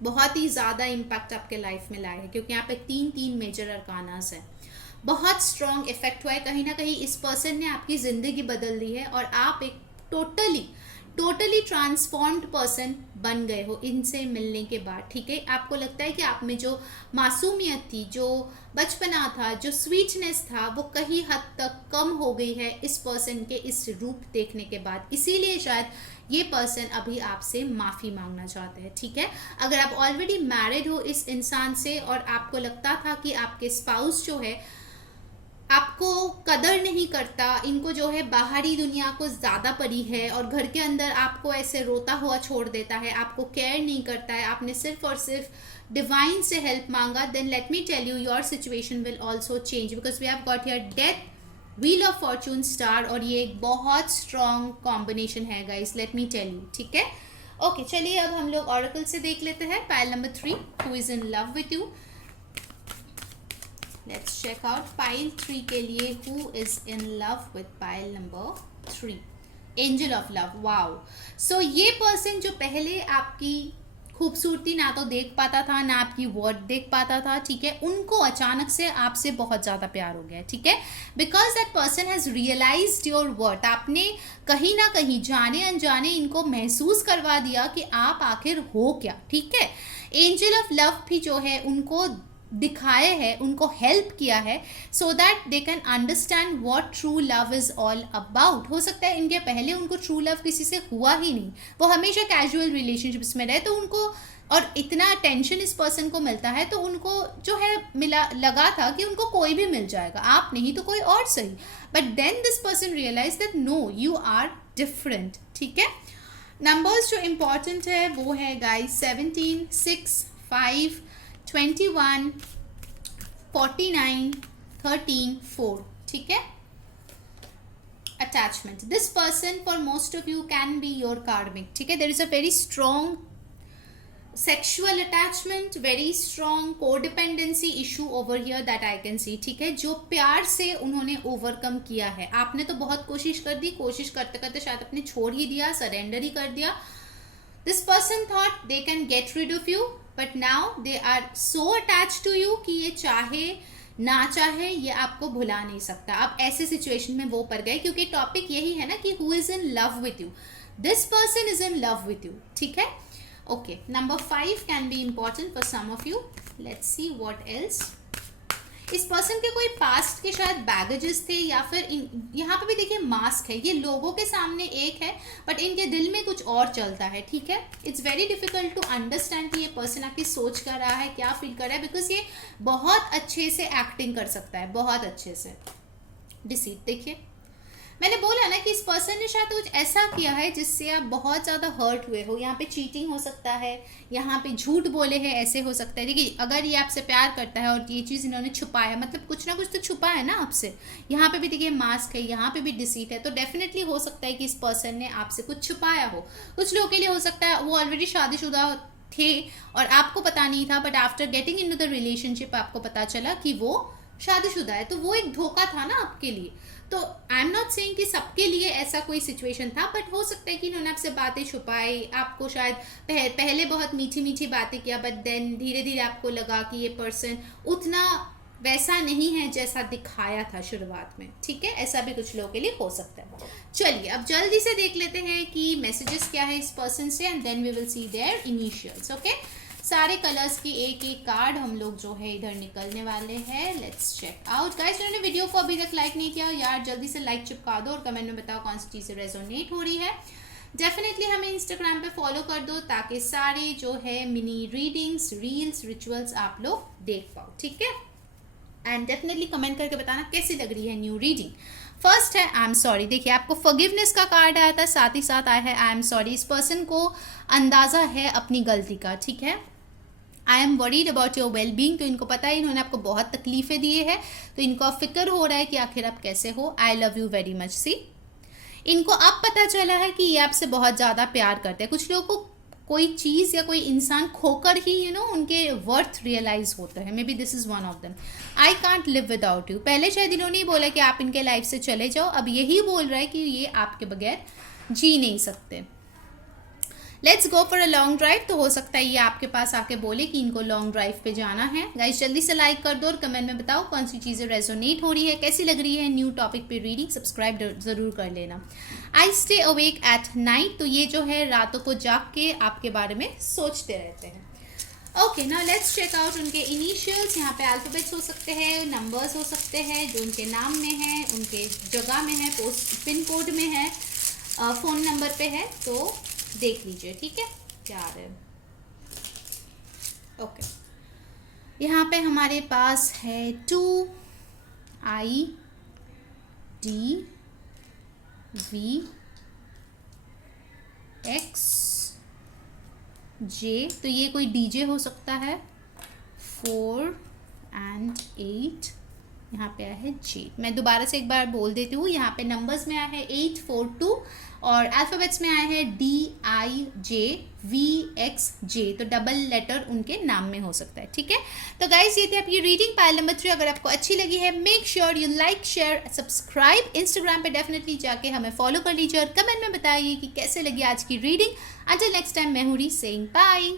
बहुत ही ज़्यादा इम्पैक्ट आपके लाइफ में लाए है, क्योंकि यहाँ पे 3 मेजर अरकानास है। बहुत स्ट्रॉन्ग इफेक्ट हुआ है, कहीं ना कहीं इस पर्सन ने आपकी ज़िंदगी बदल दी है, और आप एक टोटली ट्रांसफॉर्म्ड पर्सन बन गए हो इनसे मिलने के बाद, ठीक है। आपको लगता है कि आप में जो मासूमियत थी, जो बचपना था, जो स्वीटनेस था, वो कहीं हद तक कम हो गई है इस पर्सन के इस रूप देखने के बाद। इसीलिए शायद ये पर्सन अभी आपसे माफ़ी मांगना चाहते हैं, ठीक है। अगर आप ऑलरेडी मैरिड हो इस इंसान से और आपको लगता था कि आपके स्पाउस जो है आपको कदर नहीं करता, इनको जो है बाहरी दुनिया को ज़्यादा पड़ी है और घर के अंदर आपको ऐसे रोता हुआ छोड़ देता है, आपको केयर नहीं करता है, आपने सिर्फ और सिर्फ डिवाइन से हेल्प मांगा, then let me tell you your situation will also change because we have got here death, wheel of fortune, star, और ये एक बहुत स्ट्रॉन्ग कॉम्बिनेशन है guys, let me tell you, ठीक है। ओके चलिए अब हम लोग ऑरेकल से देख लेते हैं pile number 3, who is in love with you. Let's check out pile 3 के लिए who is in love with pile number 3, angel of love. Wow, so ये पर्सन जो पहले आपकी खूबसूरती ना तो देख पाता था ना आपकी वर्थ देख पाता था, ठीक है, उनको अचानक से आपसे बहुत ज़्यादा प्यार हो गया, ठीक है, because that person has realised your worth. आपने कहीं ना कहीं जाने अनजाने इनको महसूस करवा दिया कि आप आखिर हो क्या, ठीक है। एंजल ऑफ लव भी जो है उनको दिखाए है, उनको हेल्प किया है so that they can understand what true love is all about. हो सकता है इनके पहले उनको ट्रू लव किसी से हुआ ही नहीं, वो हमेशा कैजुअल रिलेशनशिप्स में रहे, तो उनको और इतना अटेंशन इस पर्सन को मिलता है तो उनको जो है लगा था कि उनको कोई भी मिल जाएगा, आप नहीं तो कोई और सही, but then this person realise that no you are different, ठीक है। नंबर्स जो इम्पॉर्टेंट है वो है गाइस 17, 6, 5, 21, 49, 13, 4, ठीक है। Attachment, this person for most of you can be your karmic, ठीक है। There is a very strong sexual attachment, very strong codependency issue over here that I can see, ठीक है, जो प्यार से उन्होंने ओवरकम किया है। आपने तो बहुत कोशिश कर दी, कोशिश करते करते शायद अपने छोड़ ही दिया, सरेंडर ही कर दिया। This person thought they can get rid of you but now they are so attach to you कि ये चाहे ना चाहे ये आपको भुला नहीं सकता। अब ऐसे सिचुएशन में वो पड़ गए क्योंकि टॉपिक यही है ना कि who is in love with you, this person is in love with you, ठीक है। Okay, number 5 can be important for some of you, let's see what else. इस पर्सन के कोई पास्ट के शायद बैगेजेस थे या फिर यहाँ पे भी देखिए मास्क है, ये लोगों के सामने एक है बट इनके दिल में कुछ और चलता है, ठीक है। It's very difficult to understand कि ये पर्सन आपकी सोच कर रहा है, क्या फील कर रहा है, बिकॉज ये बहुत अच्छे से एक्टिंग कर सकता है, बहुत अच्छे से। डिसीट देखिए, मैंने बोला ना कि इस पर्सन ने शायद कुछ ऐसा किया है जिससे आप बहुत ज़्यादा हर्ट हुए हो। यहाँ पे चीटिंग हो सकता है, यहाँ पे झूठ बोले हैं, ऐसे हो सकता है। देखिए अगर ये आपसे प्यार करता है और ये चीज़ इन्होंने छुपाया, मतलब कुछ ना कुछ तो छुपा है ना आपसे। यहाँ पे भी देखिए मास्क है, यहाँ पे भी डिसीट है, तो डेफिनेटली हो सकता है कि इस पर्सन ने आपसे कुछ छुपाया हो। कुछ लोगों के लिए हो सकता है वो ऑलरेडी शादीशुदा थे और आपको पता नहीं था, but after getting into the relationship आपको पता चला कि वो शादीशुदा है, तो वो एक धोखा था ना आपके लिए। तो आई एम नॉट सेइंग कि सबके लिए ऐसा कोई सिचुएशन था, बट हो सकता है कि इन्होंने आपसे बातें छुपाई, आपको शायद पहले बहुत मीठी मीठी बातें किया, बट देन धीरे धीरे आपको लगा कि ये पर्सन उतना वैसा नहीं है जैसा दिखाया था शुरुआत में, ठीक है। ऐसा भी कुछ लोगों के लिए हो सकता है। चलिए अब जल्दी से देख लेते हैं कि मैसेजेस क्या है इस पर्सन से, and then we will see their initials. Okay, सारे कलर्स की एक एक कार्ड हम लोग जो है इधर निकलने वाले हैं। लेट्स चेक आउट गाइस, जिन्होंने वीडियो को अभी तक लाइक नहीं किया यार जल्दी से लाइक चिपका दो और कमेंट में बताओ कौन सी चीज़ें रेजोनेट हो रही है। डेफिनेटली हमें इंस्टाग्राम पे फॉलो कर दो ताकि सारे जो है मिनी रीडिंग्स, रील्स, रिचुअल्स आप लोग देख पाओ, ठीक है। एंड डेफिनेटली कमेंट करके बताना कैसी लग रही है न्यू रीडिंग। फर्स्ट है आई एम सॉरी। देखिए आपको फॉरगिवनेस का कार्ड आया था, साथ ही साथ आया है आई एम सॉरी। इस पर्सन को अंदाज़ा है अपनी गलती का, ठीक है। I am worried about your well being, तो इनको पता है इन्होंने आपको बहुत तकलीफ़ें दी है, तो इनको अब फिक्र हो रहा है कि आखिर आप कैसे हो। I love you very much. See, इनको अब पता चला है कि ये आपसे बहुत ज़्यादा प्यार करते हैं। कुछ लोगों को कोई चीज़ या कोई इंसान खोकर ही उनके वर्थ रियलाइज़ होता है। May be this is one of them. I can't live without you, पहले शायद इन्होंने ही बोला कि आप इनके लाइफ से चले जाओ, अब यही बोल रहा है कि ये आपके बगैर जी नहीं सकते। Let's go for a long drive, तो हो सकता है ये आपके पास आके बोले कि इनको लॉन्ग ड्राइव पे जाना है। गाइस जल्दी से लाइक कर दो और कमेंट में बताओ कौन सी चीज़ें रेजोनेट हो रही है, कैसी लग रही है न्यू टॉपिक पे रीडिंग। सब्सक्राइब ज़रूर कर लेना। I stay awake at night, तो ये जो है रातों को जाग के आपके बारे में सोचते रहते हैं। Okay, now let's check out उनके इनिशियल्स। यहाँ पे अल्फ़ाबेट्स हो सकते हैं, नंबर्स हो सकते हैं जो उनके नाम में है, उनके जगह में है, पिन कोड में है, फ़ोन नंबर पे है, तो देख लीजिए, ठीक है क्या आ रहा है। ओके, यहाँ पे हमारे पास है 2, I D V X J, तो ये कोई DJ हो सकता है. 4 and 8, यहाँ पे आया है J. मैं दोबारा से एक बार बोल देती हूँ. यहाँ पे नंबर्स में आया है 8 4 2 और अल्फ़ाबेट्स में आया है DIJVXJ, तो डबल लेटर उनके नाम में हो सकता है. ठीक है, तो गाइज ये थी आपकी रीडिंग पाइल नंबर 3. अगर आपको अच्छी लगी है, make sure you like share subscribe. Instagram पे डेफिनेटली जाके हमें फॉलो कर लीजिए और कमेंट में बताइए कि कैसे लगी आज की रीडिंग. अंटिल नेक्स्ट टाइम, मैं हूँ री सेइंग बाय.